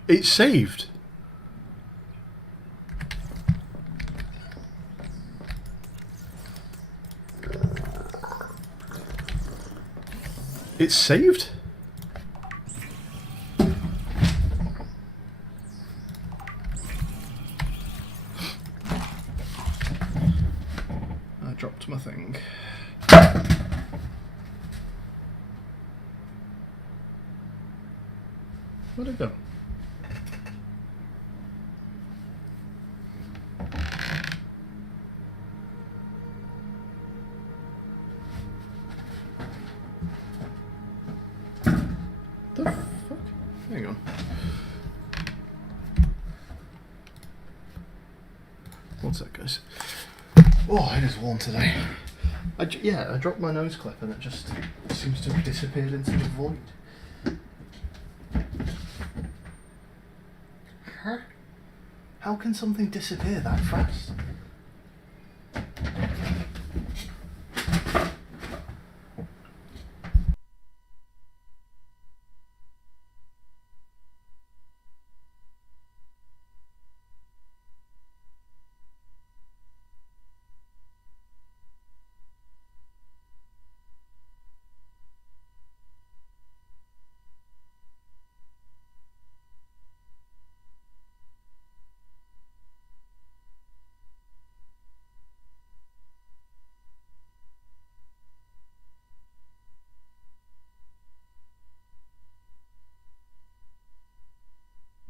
It's saved. It's saved? I dropped my thing. Where'd it go? The fuck? Hang on. One sec, guys. Oh, it is warm today. I dropped my nose clip and it just seems to have disappeared into the void. Huh? How can something disappear that fast?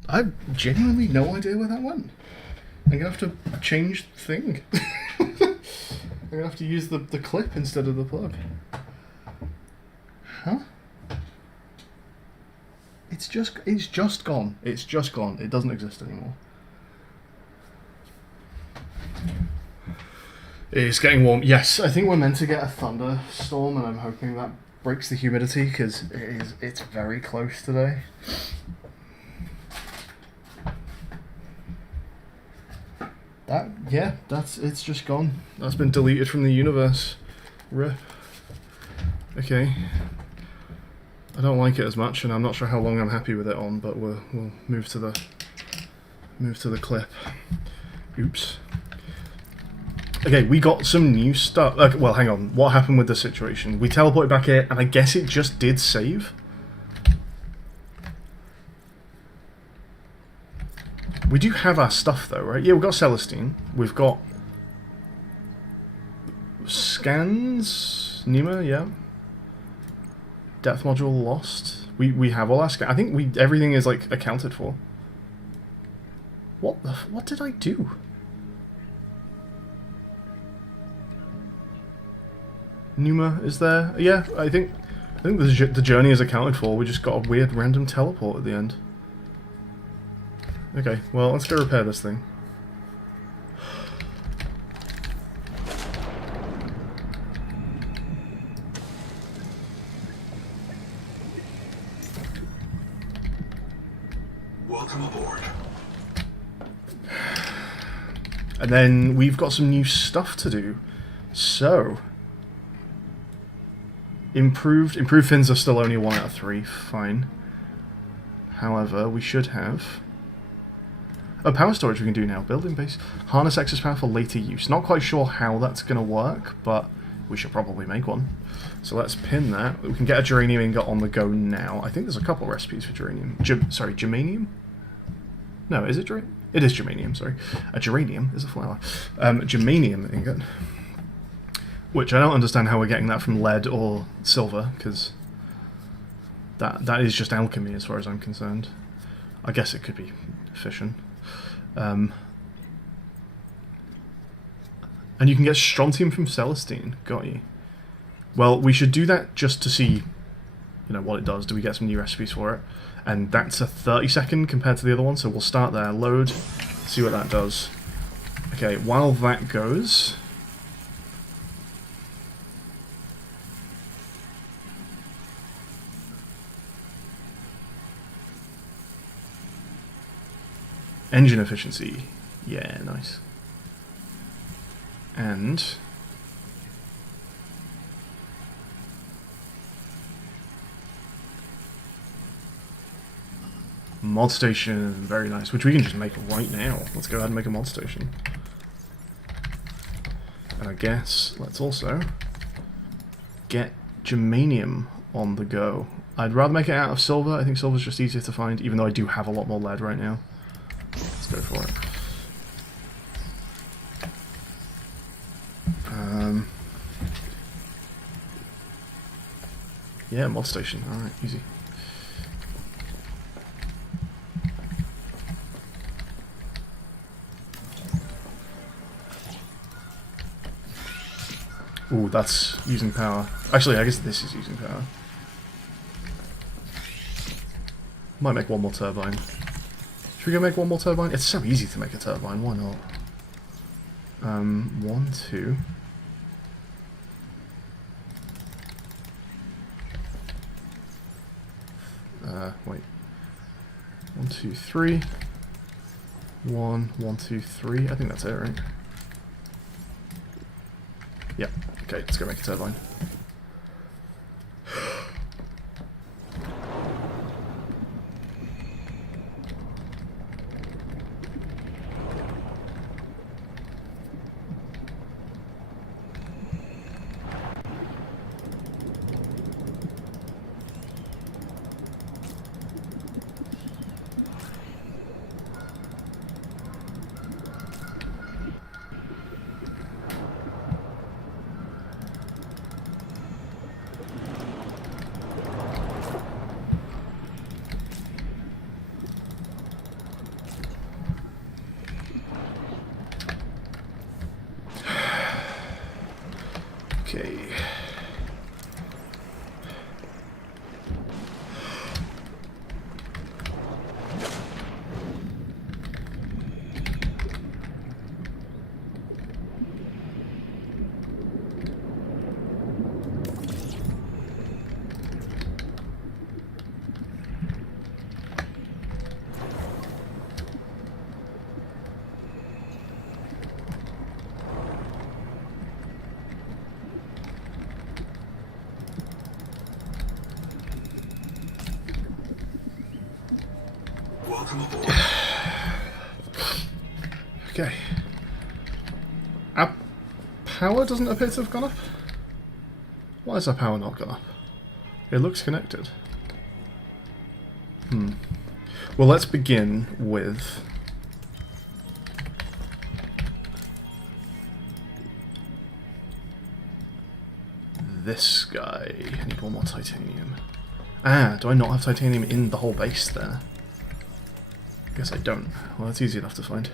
I have genuinely no idea where that went. I'm gonna have to change the thing. I'm gonna have to use the clip instead of the plug. Huh? It's just gone. It's just gone. It doesn't exist anymore. It's getting warm. Yes, I think we're meant to get a thunderstorm, and I'm hoping that breaks the humidity because it's very close today. It's just gone. That's been deleted from the universe. Rip. Okay. I don't like it as much, and I'm not sure how long I'm happy with it on, but we'll move to the clip. Oops. Okay, we got some new stuff. Well, hang on. What happened with the situation? We teleported back here, and I guess it just did save. We do have our stuff, though, right? Yeah, we've got Celestine. We've got scans. Nima, yeah. Depth module lost. We have all our scans. I think everything is like accounted for. What did I do? Numa is there? Yeah, I think the journey is accounted for. We just got a weird random teleport at the end. Okay, well, let's go repair this thing. Welcome aboard. And then we've got some new stuff to do. So, improved fins are still only 1 out of 3. Fine. However, we should have... Oh, power storage we can do now. Building base. Harness excess power for later use. Not quite sure how that's going to work, but we should probably make one. So let's pin that. We can get a geranium ingot on the go now. I think there's a couple recipes for geranium. Germanium? No, is it geranium? It is germanium, sorry. A geranium is a flower. Germanium ingot. Which I don't understand how we're getting that from lead or silver, because that is just alchemy as far as I'm concerned. I guess it could be fission. And you can get strontium from Celestine. Got you. Well, we should do that just to see, what it does. Do we get some new recipes for it? And that's a 30-second compared to the other one, so we'll start there. Load, see what that does. Okay, while that goes... Engine efficiency. Yeah, nice. And... mod station, very nice, which we can just make right now. Let's go ahead and make a mod station. And I guess let's also get germanium on the go. I'd rather make it out of silver. I think silver's just easier to find, even though I do have a lot more lead right now. Let's go for it. Yeah, mod station. Alright, easy. Ooh, that's using power. Actually, I guess this is using power. Might make one more turbine. Should we go make one more turbine? It's so easy to make a turbine, why not? 1, 2... wait. 1, 2, 3. 1, 1, 2, 3. I think that's it, right? Yeah. Okay, let's go make a turbine. Okay. Welcome aboard. Okay. Our power doesn't appear to have gone up. Why has our power not gone up? It looks connected. Well, let's begin with... this guy. I need one more titanium. Ah, do I not have titanium in the whole base there? I guess I don't. Well, that's easy enough to find.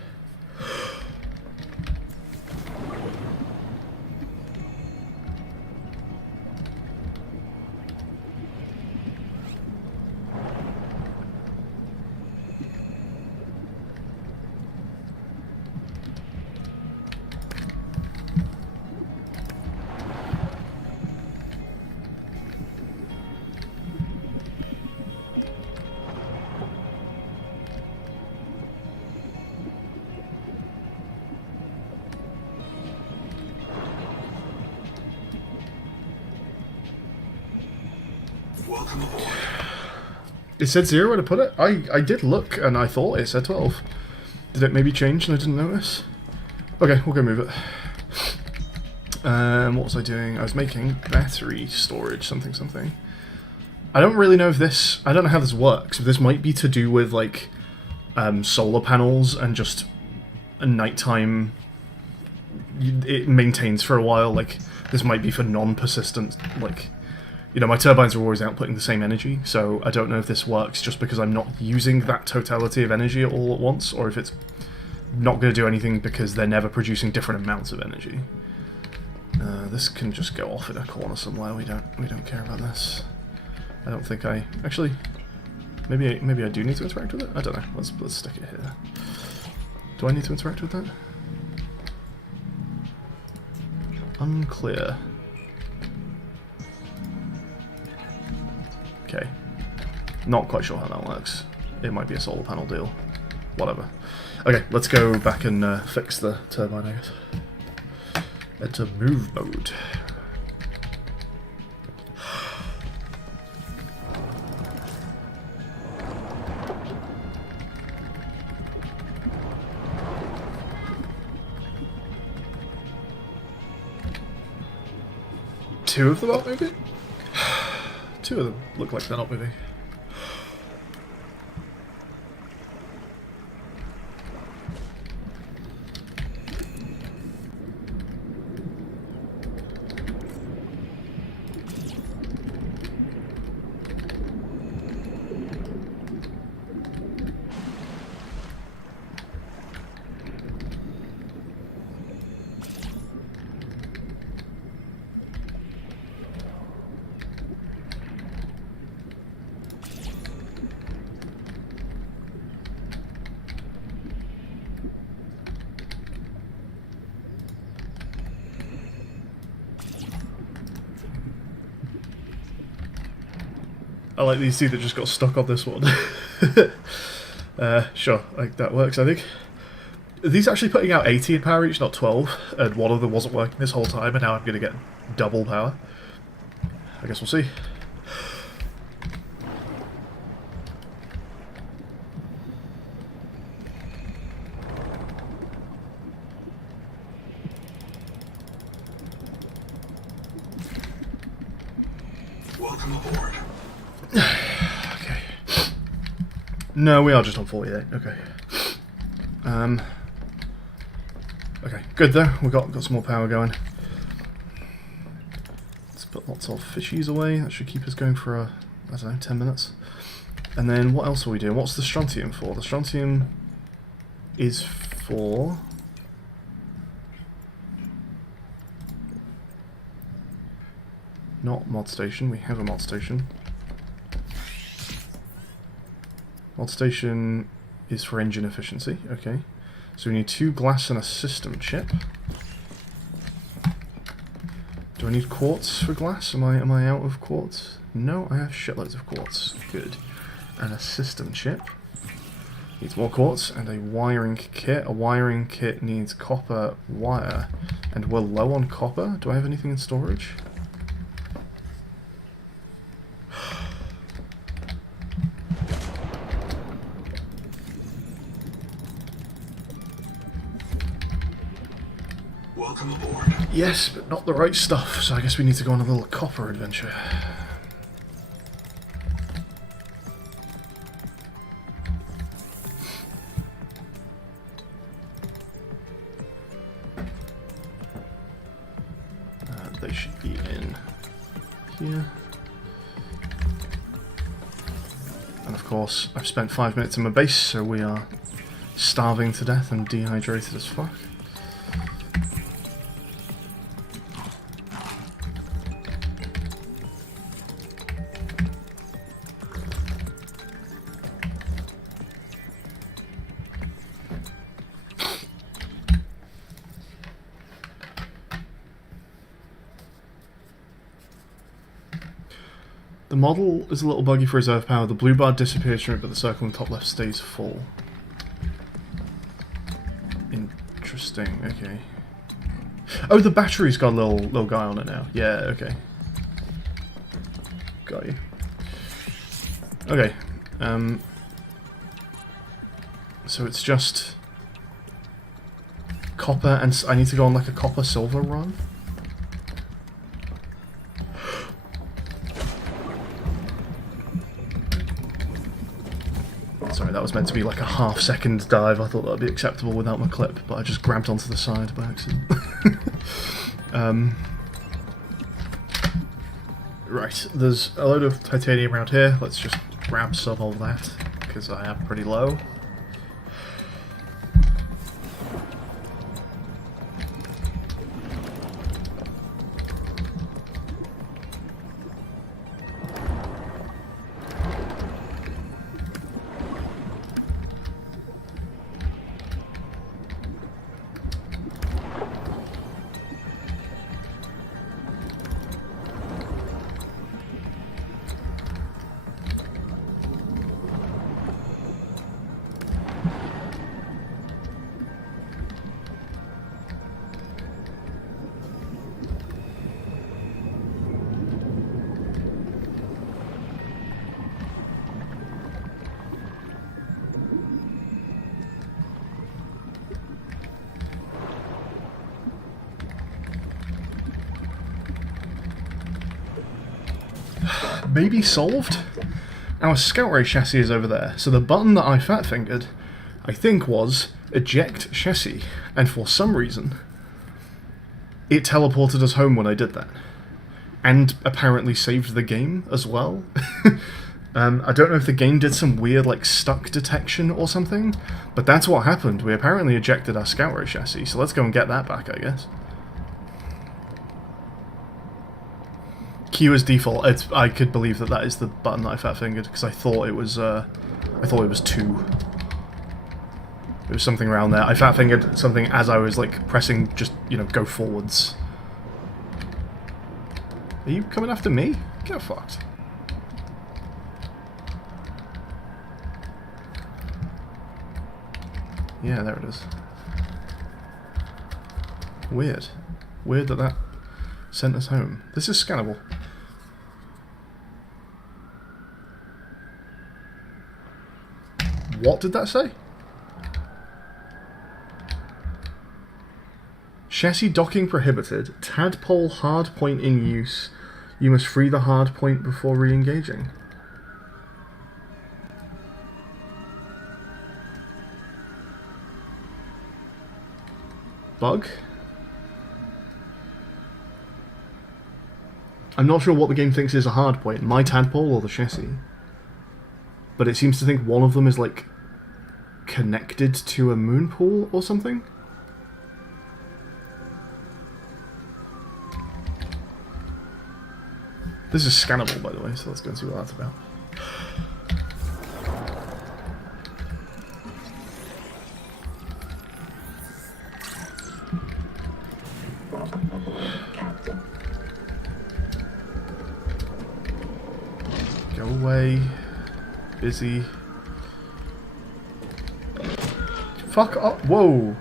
Welcome aboard. It said 0 where to put it? I did look and I thought it said 12. Did it maybe change and I didn't notice? Okay, we'll go move it. What was I doing? I was making battery storage, something. I don't really know if this... I don't know how this works. This might be to do with, like, solar panels and just a nighttime... it maintains for a while. Like, this might be for non-persistent, like... You know, my turbines are always outputting the same energy, so I don't know if this works just because I'm not using that totality of energy all at once, or if it's not going to do anything because they're never producing different amounts of energy. This can just go off in a corner somewhere. We don't care about this. I don't think I actually. Maybe I do need to interact with it. I don't know. Let's stick it here. Do I need to interact with that? Unclear. Okay. Not quite sure how that works. It might be a solar panel deal. Whatever. Okay, let's go back and fix the turbine, I guess. Enter move mode. Two of them aren't moving? Two of them look like they're not moving. I like these two that just got stuck on this one. Sure, like that works, I think. Are these actually putting out 80 in power each, not 12? And one of them wasn't working this whole time, and now I'm going to get double power. I guess we'll see. Welcome aboard. Okay. No, we are just on 48. Okay. Okay, good though. We've got some more power going. Let's put lots of fishies away. That should keep us going for I don't know, 10 minutes. And then what else are we doing? What's the strontium for? The strontium is for... not mod station. We have a mod station. Mod station is for engine efficiency. Okay. So we need 2 glass and a system chip. Do I need quartz for glass? Am I out of quartz? No, I have shitloads of quartz. Good. And a system chip. Needs more quartz and a wiring kit. A wiring kit needs copper wire. And we're low on copper. Do I have anything in storage? Welcome aboard. Yes, but not the right stuff, so I guess we need to go on a little copper adventure. They should be in here. And of course, I've spent 5 minutes in my base, so we are starving to death and dehydrated as fuck. The model is a little buggy for reserve power. The blue bar disappears from it, but the circle on the top left stays full. Interesting, okay. Oh, the battery's got a little guy on it now. Yeah, okay. Got you. Okay. So it's just copper, and I need to go on like a copper silver run? Sorry, that was meant to be like a half-second dive. I thought that would be acceptable without my clip, but I just grabbed onto the side by accident. Right, there's a load of titanium around here. Let's just grab some of that, because I am pretty low. Maybe solved? Our scout ray chassis is over there, so the button that I fat-fingered, I think, was eject chassis, and for some reason, it teleported us home when I did that. And apparently saved the game as well. I don't know if the game did some weird, like, stuck detection or something, but that's what happened. We apparently ejected our scout ray chassis, so let's go and get that back, I guess. Q as default. I could believe that is the button that I fat-fingered, because I thought it was 2. It was something around there. I fat-fingered something as I was, like, pressing just, you know, go forwards. Are you coming after me? Get fucked. Yeah, there it is. Weird. Weird that sent us home. This is scannable. What did that say? Chassis docking prohibited. Tadpole hardpoint in use. You must free the hardpoint before re-engaging. Bug? I'm not sure what the game thinks is a hardpoint, my tadpole or the chassis. But it seems to think one of them is, like, connected to a moon pool or something? This is scannable, by the way, so let's go and see what that's about. Go away. Busy. Fuck up. Whoa.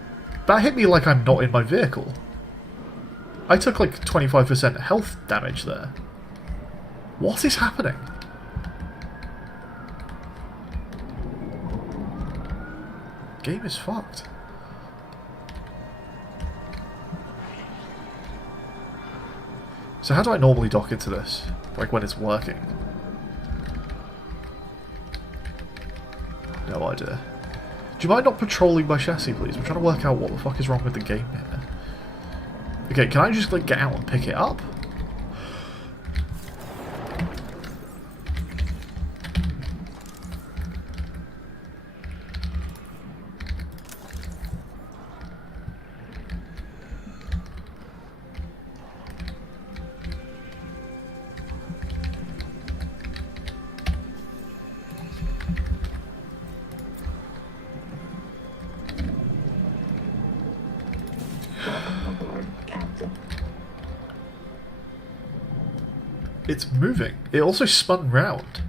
That hit me like I'm not in my vehicle. I took like 25% health damage there. What is happening? Game is fucked. So how do I normally dock into this? Like when it's working? No idea. Do you mind not patrolling my chassis, please? I'm trying to work out what the fuck is wrong with the game here. Okay, can I just like get out and pick it up? It's moving. It also spun round.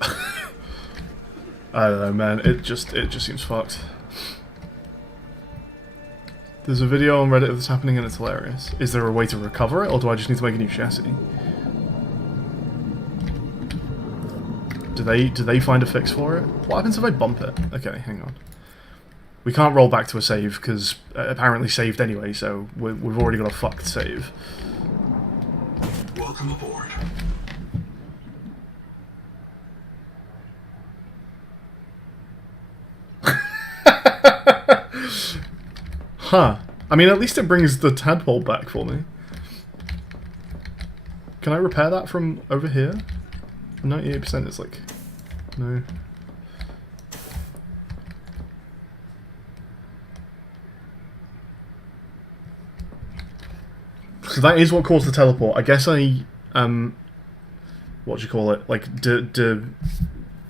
I don't know, man. It just seems fucked. There's a video on Reddit of this happening and it's hilarious. Is there a way to recover it, or do I just need to make a new chassis? Do they find a fix for it? What happens if I bump it? Okay, hang on. We can't roll back to a save, because apparently saved anyway, so we've already got a fucked save. Welcome aboard. Huh. I mean, at least it brings the tadpole back for me. Can I repair that from over here? 98% is like... No. So that is what caused the teleport. I guess I, what do you call it? Like,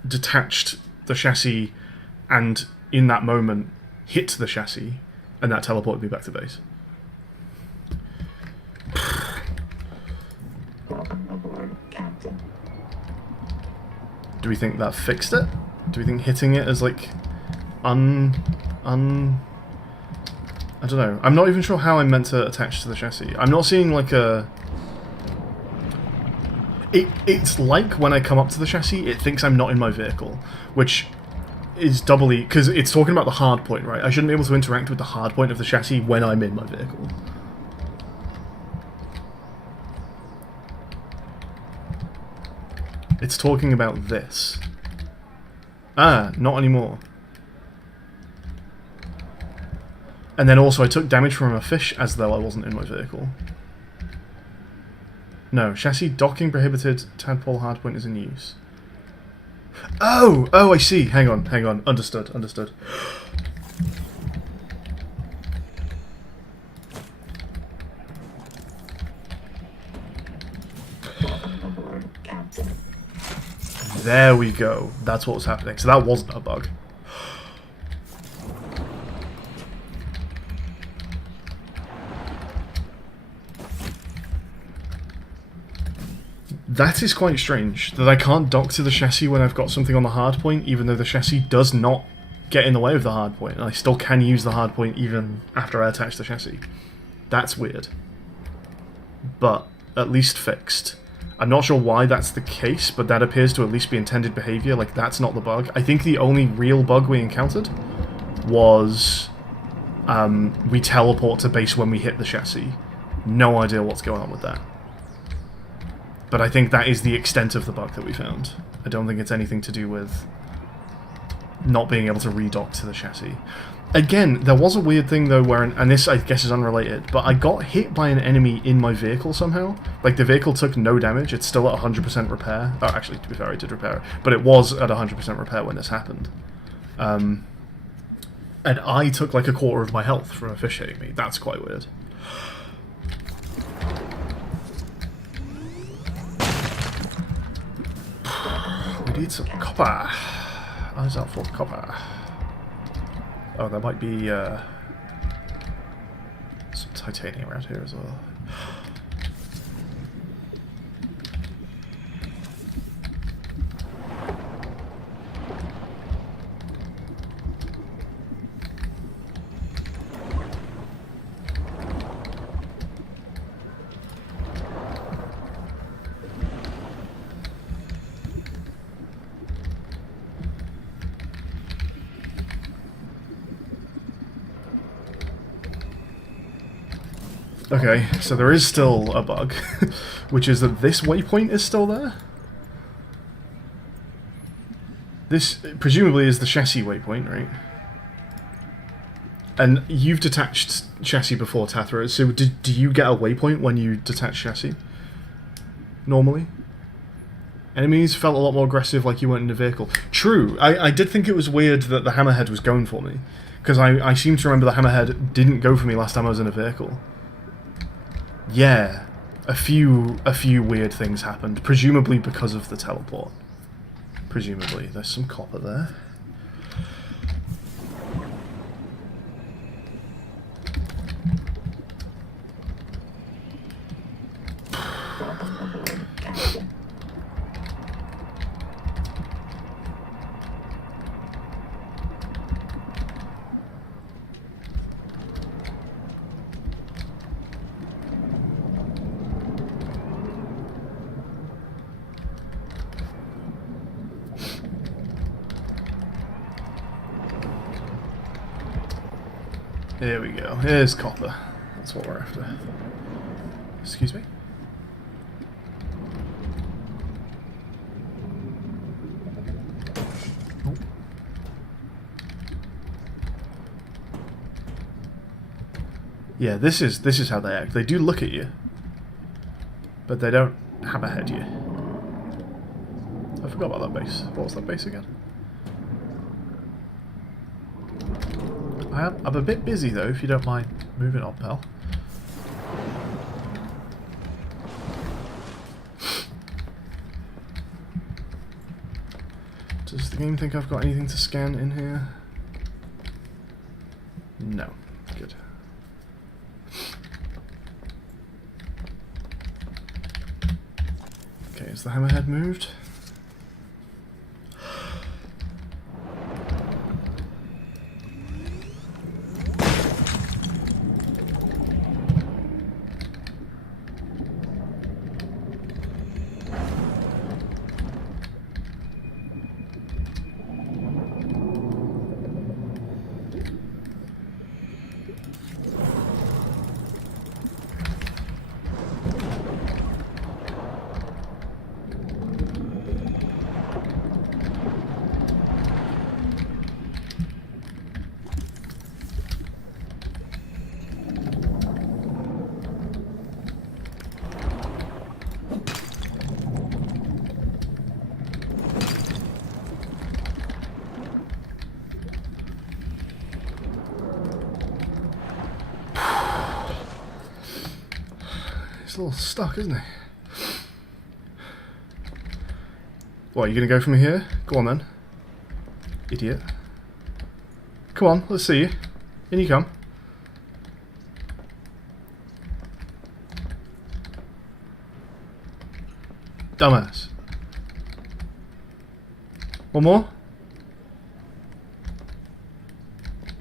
detached the chassis and in that moment hit the chassis and that teleported me back to base. Do we think that fixed it? Do we think hitting it is like I don't know. I'm not even sure how I'm meant to attach to the chassis. I'm not seeing like a... It's like when I come up to the chassis, it thinks I'm not in my vehicle, which is doubly... Because it's talking about the hard point, right? I shouldn't be able to interact with the hard point of the chassis when I'm in my vehicle. It's talking about this. Ah, not anymore. And then also I took damage from a fish as though I wasn't in my vehicle. No, chassis docking prohibited, tadpole hardpoint is in use. Oh! Oh, I see. Hang on. Understood. There we go. That's what was happening. So that wasn't a bug. That is quite strange, that I can't dock to the chassis when I've got something on the hardpoint, even though the chassis does not get in the way of the hardpoint, and I still can use the hardpoint even after I attach the chassis. That's weird. But at least fixed. I'm not sure why that's the case, but that appears to at least be intended behavior. Like, that's not the bug. I think the only real bug we encountered was we teleport to base when we hit the chassis. No idea what's going on with that. But I think that is the extent of the bug that we found. I don't think it's anything to do with not being able to redock to the chassis. Again, there was a weird thing though where, and this I guess is unrelated, but I got hit by an enemy in my vehicle somehow. Like, the vehicle took no damage, it's still at 100% repair. Oh, actually, to be fair, I did repair it. But it was at 100% repair when this happened. And I took like a quarter of my health from a fish hitting me. That's quite weird. We need some copper. Eyes out for copper. Oh, there might be some titanium around here as well. Okay, so there is still a bug, which is that this waypoint is still there. This presumably is the chassis waypoint, right? And you've detached chassis before, Tathra, so do you get a waypoint when you detach chassis? Normally? Enemies felt a lot more aggressive like you weren't in a vehicle. True, I did think it was weird that the hammerhead was going for me. Because I seem to remember the hammerhead didn't go for me last time I was in a vehicle. Yeah, a few weird things happened, presumably because of the teleport. Presumably. There's some copper there. Here we go. Here's copper. That's what we're after. Excuse me? Oh. Yeah, this is how they act. They do look at you, but they don't hammerhead you. I forgot about that base. What was that base again? I'm a bit busy though, if you don't mind moving on, pal. Does the game think I've got anything to scan in here? No. Good. Okay, is the hammerhead moved? He's a little stuck, isn't he? What, are you going to go from here? Go on then. Idiot. Come on, let's see you. In you come. Dumbass. One more?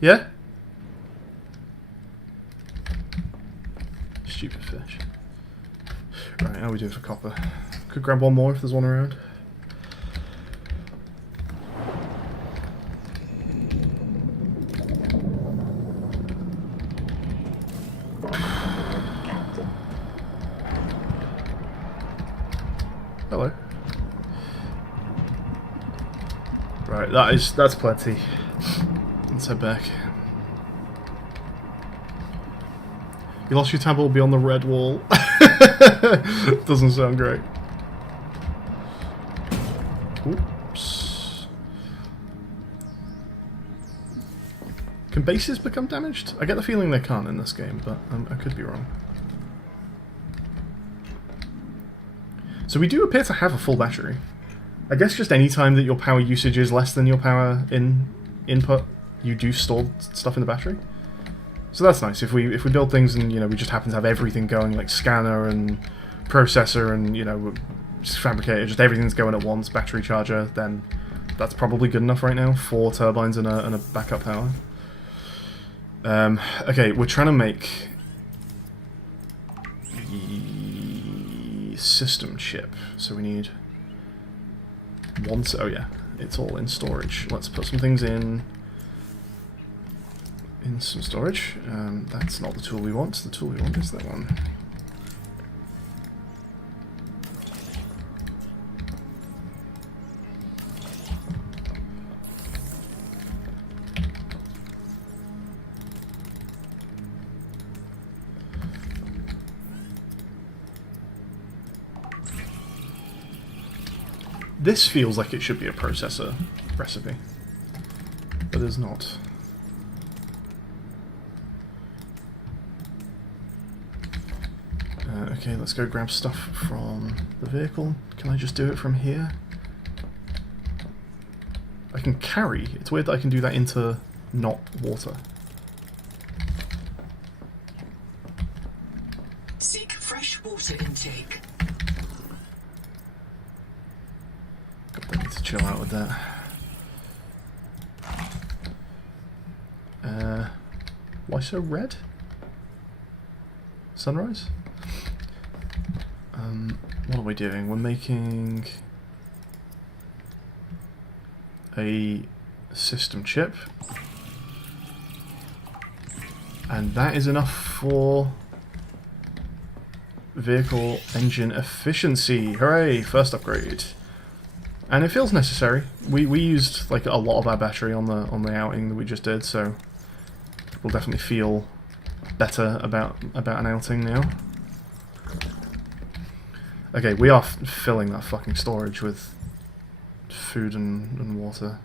Yeah? Stupid fish. Right, how are we doing for copper? Could grab one more if there's one around. Hello. Right, that's plenty. Let's head back. You lost your tab will be on the red wall. Doesn't sound great. Oops. Can bases become damaged? I get the feeling they can't in this game, but I could be wrong. So we do appear to have a full battery. I guess just any time that your power usage is less than your power input, you do store stuff in the battery. So that's nice. If we build things and we just happen to have everything going, like scanner and processor and fabricator, just everything's going at once, battery charger, then that's probably good enough right now. 4 turbines and a backup power. Okay, we're trying to make the system chip, so we need oh yeah, it's all in storage. Let's put some things in. in some storage. That's not the tool we want. The tool we want is that one. This feels like it should be a processor recipe, but it's not. Okay, let's go grab stuff from the vehicle. Can I just do it from here? I can carry. It's weird that I can do that into not water. Seek fresh water intake. God, I need to chill out with that. Why so red? Sunrise? What are we doing? We're making a system chip. And that is enough for vehicle engine efficiency. Hooray! First upgrade. And it feels necessary. We used like a lot of our battery on the outing that we just did, so we'll definitely feel better about an outing now. Okay, we are filling that fucking storage with food and water.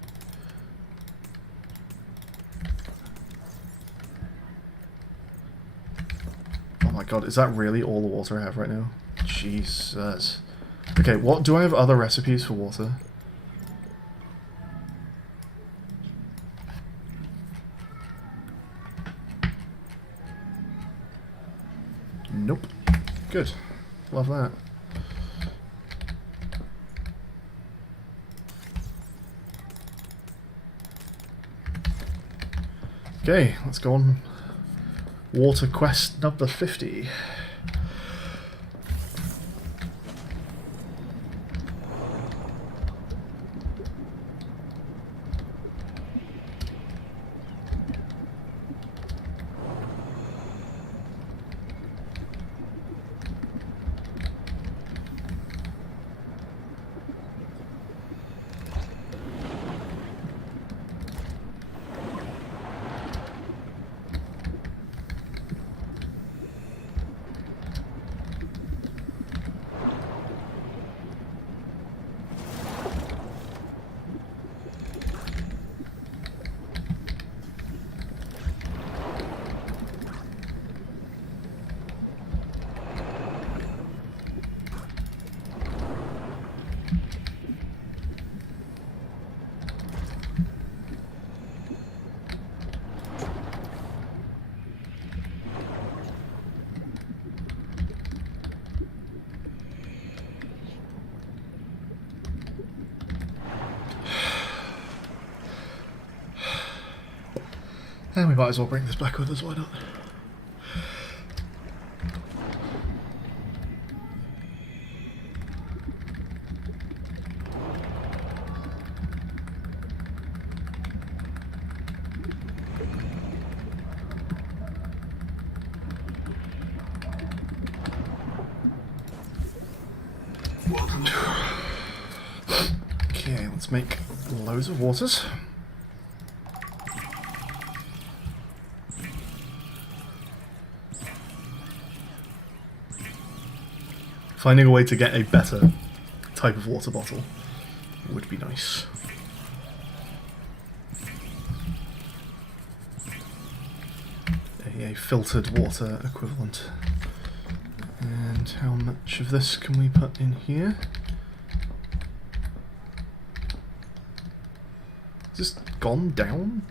Oh my god, is that really all the water I have right now? Jesus. Okay, what do I have other recipes for water? Nope. Good. Love that. Okay, let's go on. Water quest number 50. And we might as well bring this back with us, why not? Okay, let's make loads of waters. Finding a way to get a better type of water bottle would be nice. A filtered water equivalent. And how much of this can we put in here? Has this gone down?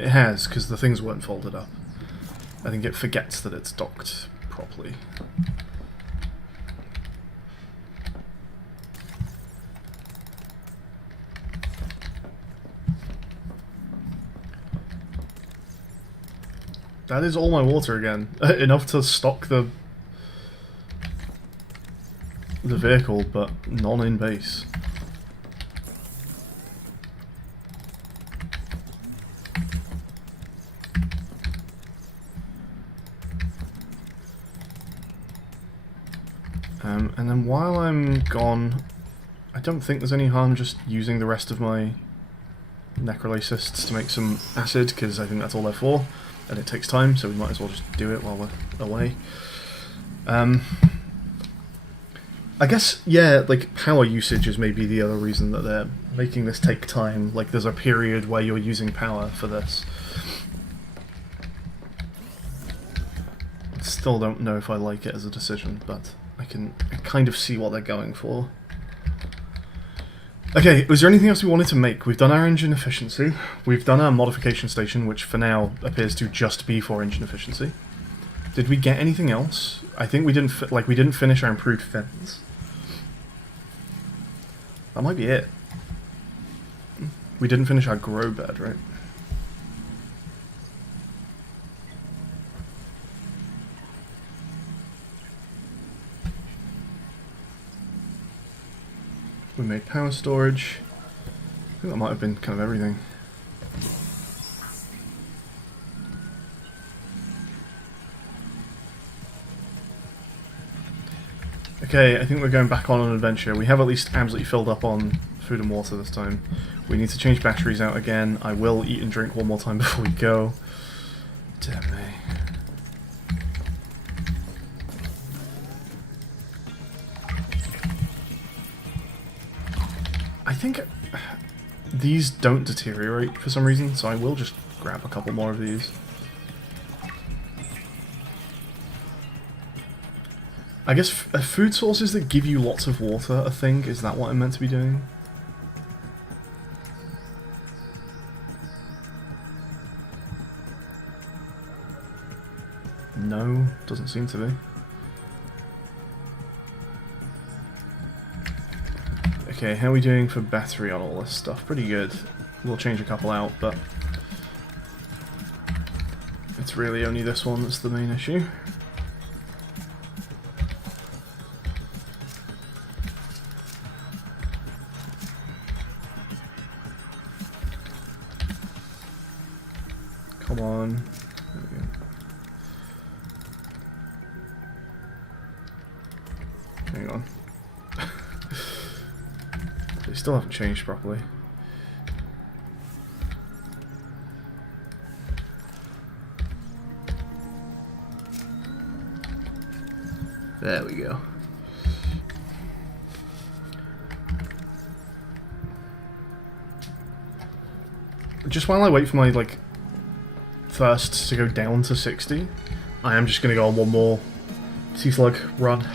It has, because the things weren't folded up. I think it forgets that it's docked properly. That is all my water again. Enough to stock the vehicle, but not in base. And then while I'm gone, I don't think there's any harm just using the rest of my necrolysists to make some acid, because I think that's all they're for, and it takes time, so we might as well just do it while we're away. I guess, yeah, like, power usage is maybe the other reason that they're making this take time. Like, there's a period where you're using power for this. Still don't know if I like it as a decision, but I kind of see what they're going for. Okay, was there anything else we wanted to make? We've done our engine efficiency. We've done our modification station, which for now appears to just be for engine efficiency. Did we get anything else? I think we didn't we didn't finish our improved fins. That might be it. We didn't finish our grow bed, right? We made power storage. I think that might have been kind of everything. Okay, I think we're going back on an adventure. We have at least absolutely filled up on food and water this time. We need to change batteries out again. I will eat and drink one more time before we go. Damn me. I think these don't deteriorate for some reason, so I will just grab a couple more of these. I guess food sources that give you lots of water a thing? Is that what I'm meant to be doing? No, doesn't seem to be. Okay, how are we doing for battery on all this stuff? Pretty good. We'll change a couple out, but it's really only this one that's the main issue. Come on. There we go. Hang on. They still haven't changed properly. There we go. Just while I wait for my, like, thirst to go down to 60, I am just going to go on one more sea slug run.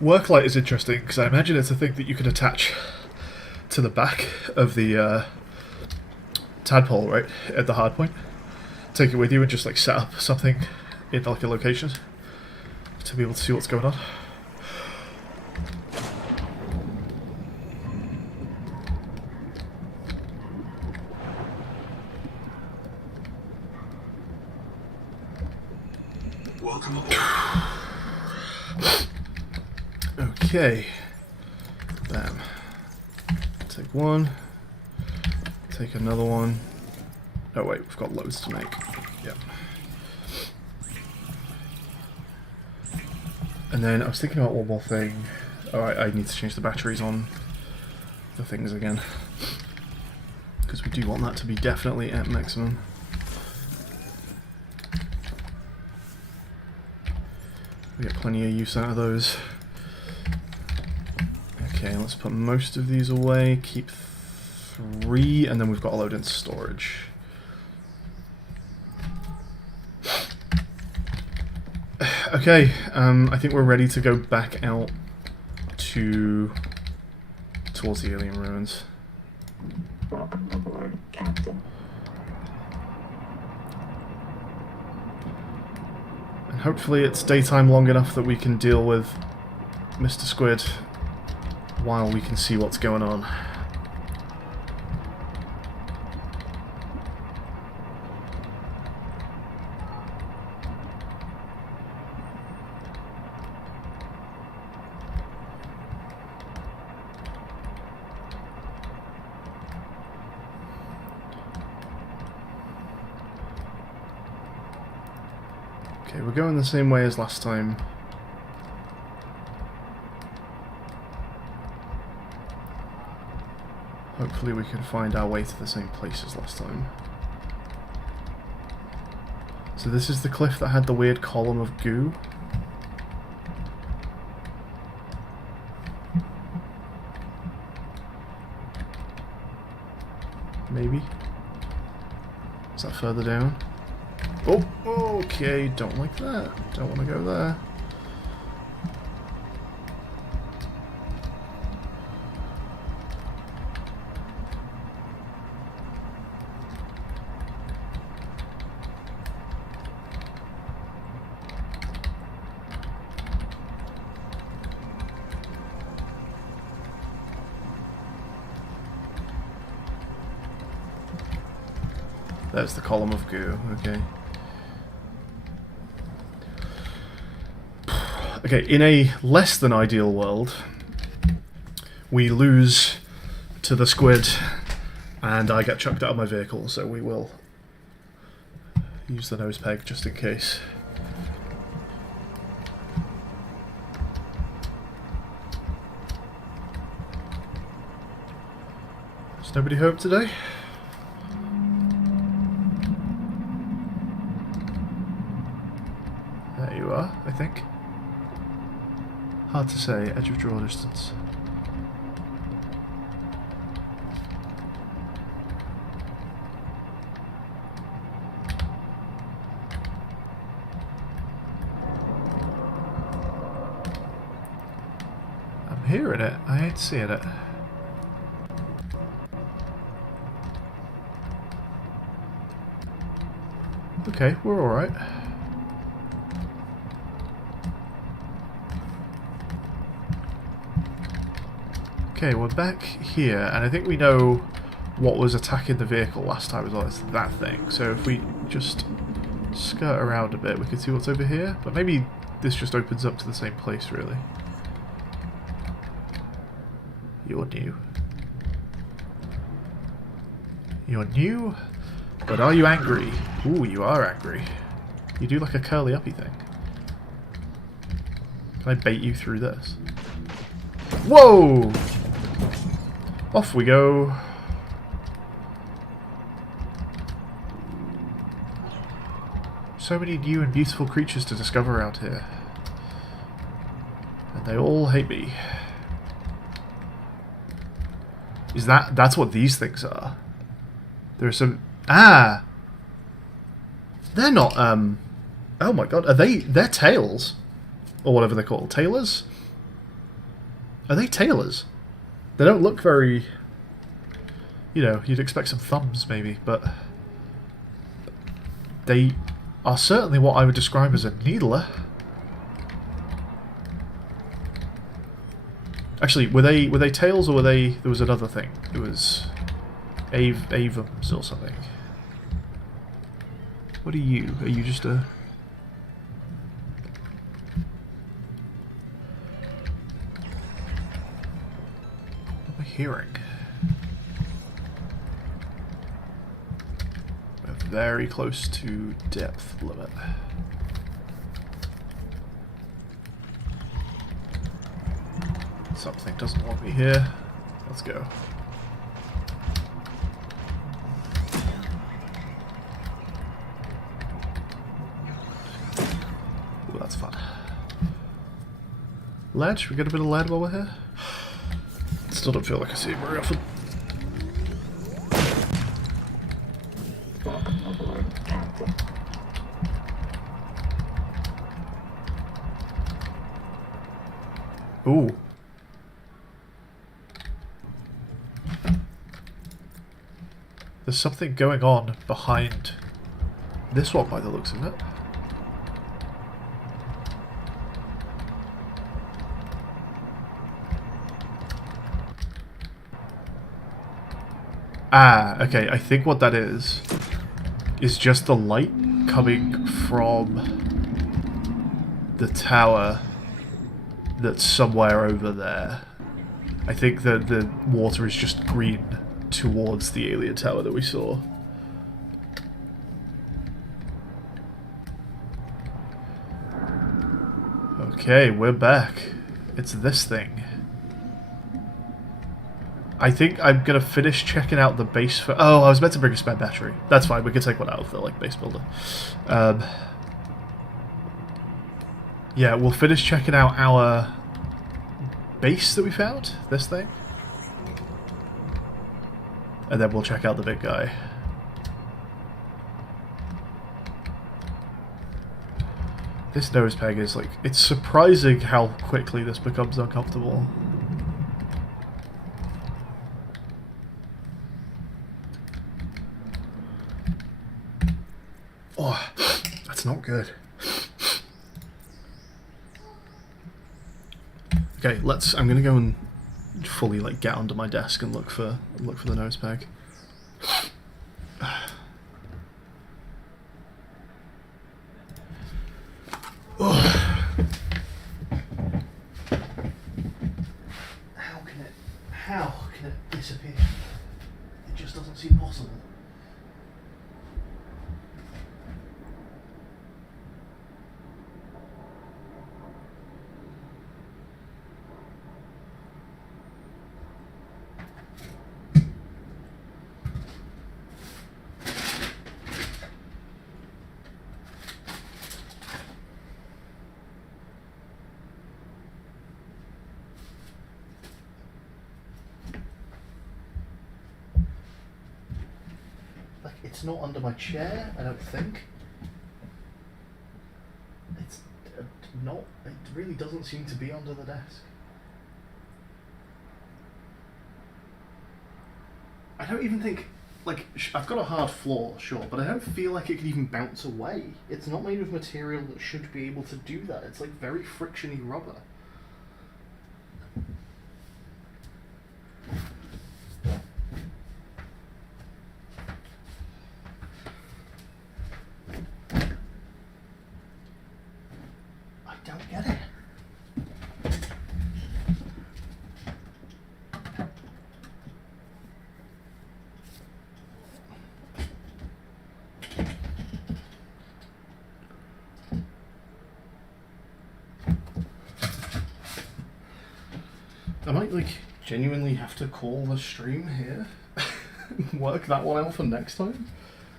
Work light is interesting because I imagine it's a thing that you can attach to the back of the tadpole, right, at the hard point. Take it with you and just like set up something in like a location to be able to see what's going on. Welcome aboard. Okay. Bam. Take one. Take another one. Oh wait, we've got loads to make. Yep. And then I was thinking about one more thing. Alright, I need to change the batteries on the things again. Because we do want that to be definitely at maximum. We get plenty of use out of those. Okay, let's put most of these away. Keep 3, and then we've got a load in storage. Okay, I think we're ready to go back out towards the alien ruins. Welcome aboard, Captain. And hopefully it's daytime long enough that we can deal with Mr. Squid while we can see what's going on. Okay, we're going the same way as last time. Hopefully we can find our way to the same place as last time. So this is the cliff that had the weird column of goo. Maybe? Is that further down? Oh, okay, don't like that. Don't want to go there. There's the column of goo, okay. Okay, in a less than ideal world, we lose to the squid and I get chucked out of my vehicle, so we will use the nose peg just in case. Is nobody home today? There you are, I think. Hard to say, edge of draw distance. I'm hearing it, I ain't seeing it. Okay, we're alright. Okay, we're back here, and I think we know what was attacking the vehicle last time as well. It's that thing. So if we just skirt around a bit, we can see what's over here. But maybe this just opens up to the same place, really. You're new. You're new? But are you angry? Ooh, you are angry. You do like a curly-uppy thing. Can I bait you through this? Whoa! Off we go. So many new and beautiful creatures to discover out here. And they all hate me. Is that's what these things are? There are some... Ah! They're not, oh my god, they're tails? Or whatever they're called. Tailors? Are they tailors? They don't look very... You know, you'd expect some thumbs maybe, but... They are certainly what I would describe as a needler. Actually, were they tails or were they... There was another thing. It was... Avums or something. What are you? Are you just a... What am I hearing? very close to depth limit. Something doesn't want me here. Let's go. Ooh, that's fun. Lead? We get a bit of lead while we're here? Still don't feel like I see it very often. Ooh. There's something going on behind this one by the looks of it. Ah, okay, I think what that is just the light coming from the tower that's somewhere over there. I think that the water is just green towards the alien tower that we saw. Okay, we're back. It's this thing. I think I'm gonna finish checking out the base for... Oh, I was meant to bring a spare battery. That's fine, we can take one out of the base builder. Yeah, we'll finish checking out our base that we found, this thing. And then we'll check out the big guy. This nose peg is like... It's surprising how quickly this becomes uncomfortable. Oh, that's not good. Okay, I'm gonna go and fully get under my desk and look for the nose peg. Oh. How can it disappear? It just doesn't seem possible. It's not under my chair, I don't think. It's not. It really doesn't seem to be under the desk. I don't even think... I've got a hard floor, sure, but I don't feel like it could even bounce away. It's not made of material that should be able to do that. It's very frictiony rubber. Don't get it. I might genuinely have to call the stream here. Work that one out for next time.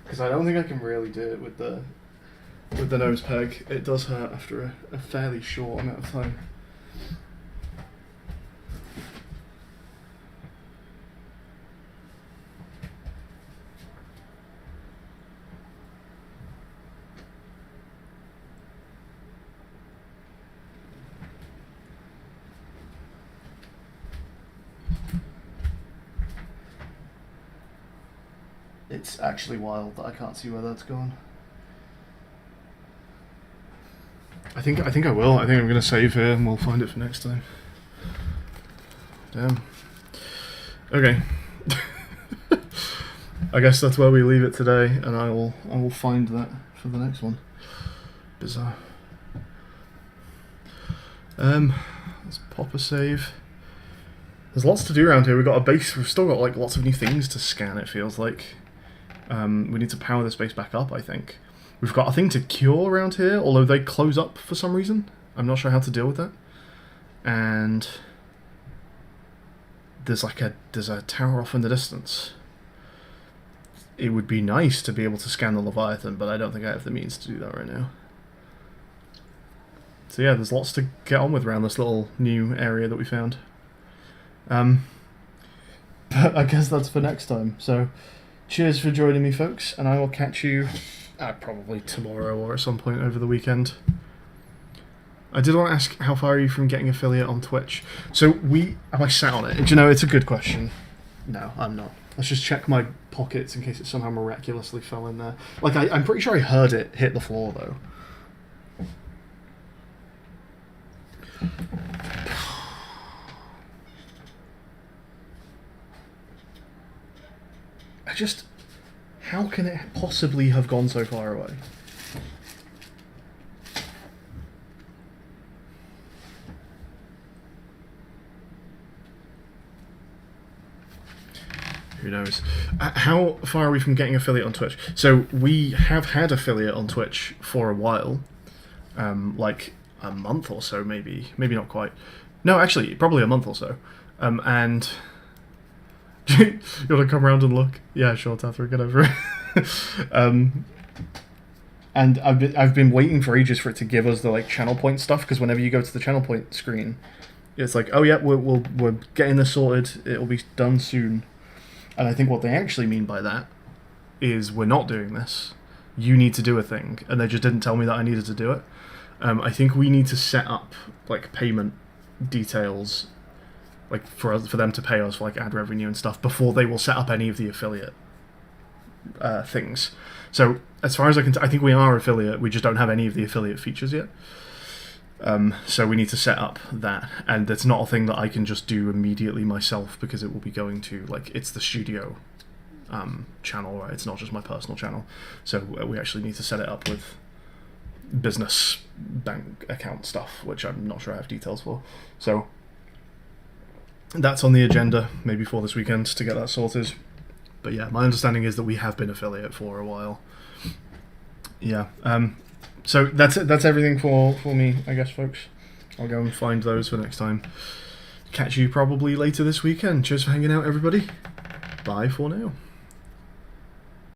Because I don't think I can really do it with the nose peg. It does hurt after a fairly short amount of time. It's actually wild that I can't see where that's gone. I think I will. I think I'm going to save here and we'll find it for next time. Damn. Okay. I guess that's where we leave it today, and I will find that for the next one. Bizarre. Let's pop a save. There's lots to do around here. We've got a base. We've still got lots of new things to scan. It feels like. We need to power this base back up, I think. We've got a thing to cure around here, although they close up for some reason. I'm not sure how to deal with that. And there's a tower off in the distance. It would be nice to be able to scan the Leviathan, but I don't think I have the means to do that right now. So yeah, there's lots to get on with around this little new area that we found. But I guess that's for next time. So cheers for joining me, folks, and I will catch you probably tomorrow or at some point over the weekend. I did want to ask, how far are you from getting affiliate on Twitch? So am I sat on it? Do you know, it's a good question. No, I'm not. Let's just check my pockets in case it somehow miraculously fell in there. Like, I'm pretty sure I heard it hit the floor, though. How can it possibly have gone so far away? Who knows? How far are we from getting affiliate on Twitch? So we have had affiliate on Twitch for a while. Like a month or so, maybe. Maybe not quite. No, actually, probably a month or so. And... you want to come around and look? Yeah, sure, Tathra, get over it. And I've been waiting for ages for it to give us the like channel point stuff, because whenever you go to the channel point screen, it's like, oh yeah, we're getting this sorted. It'll be done soon. And I think what they actually mean by that is we're not doing this. You need to do a thing, and they just didn't tell me that I needed to do it. I think we need to set up like payment details, like for them to pay us for like ad revenue and stuff before they will set up any of the affiliate things. So as far as I can I think we are affiliate, we just don't have any of the affiliate features yet. So we need to set up that, and it's not a thing that I can just do immediately myself, because it will be going to, like, it's the studio channel, right? It's not just my personal channel. So we actually need to set it up with business bank account stuff, which I'm not sure I have details for. So that's on the agenda, maybe for this weekend, to get that sorted. But yeah, my understanding is that we have been affiliate for a while. Yeah. So that's it. That's everything for me, I guess, folks. I'll go and find those for next time. Catch you probably later this weekend. Cheers for hanging out, everybody. Bye for now.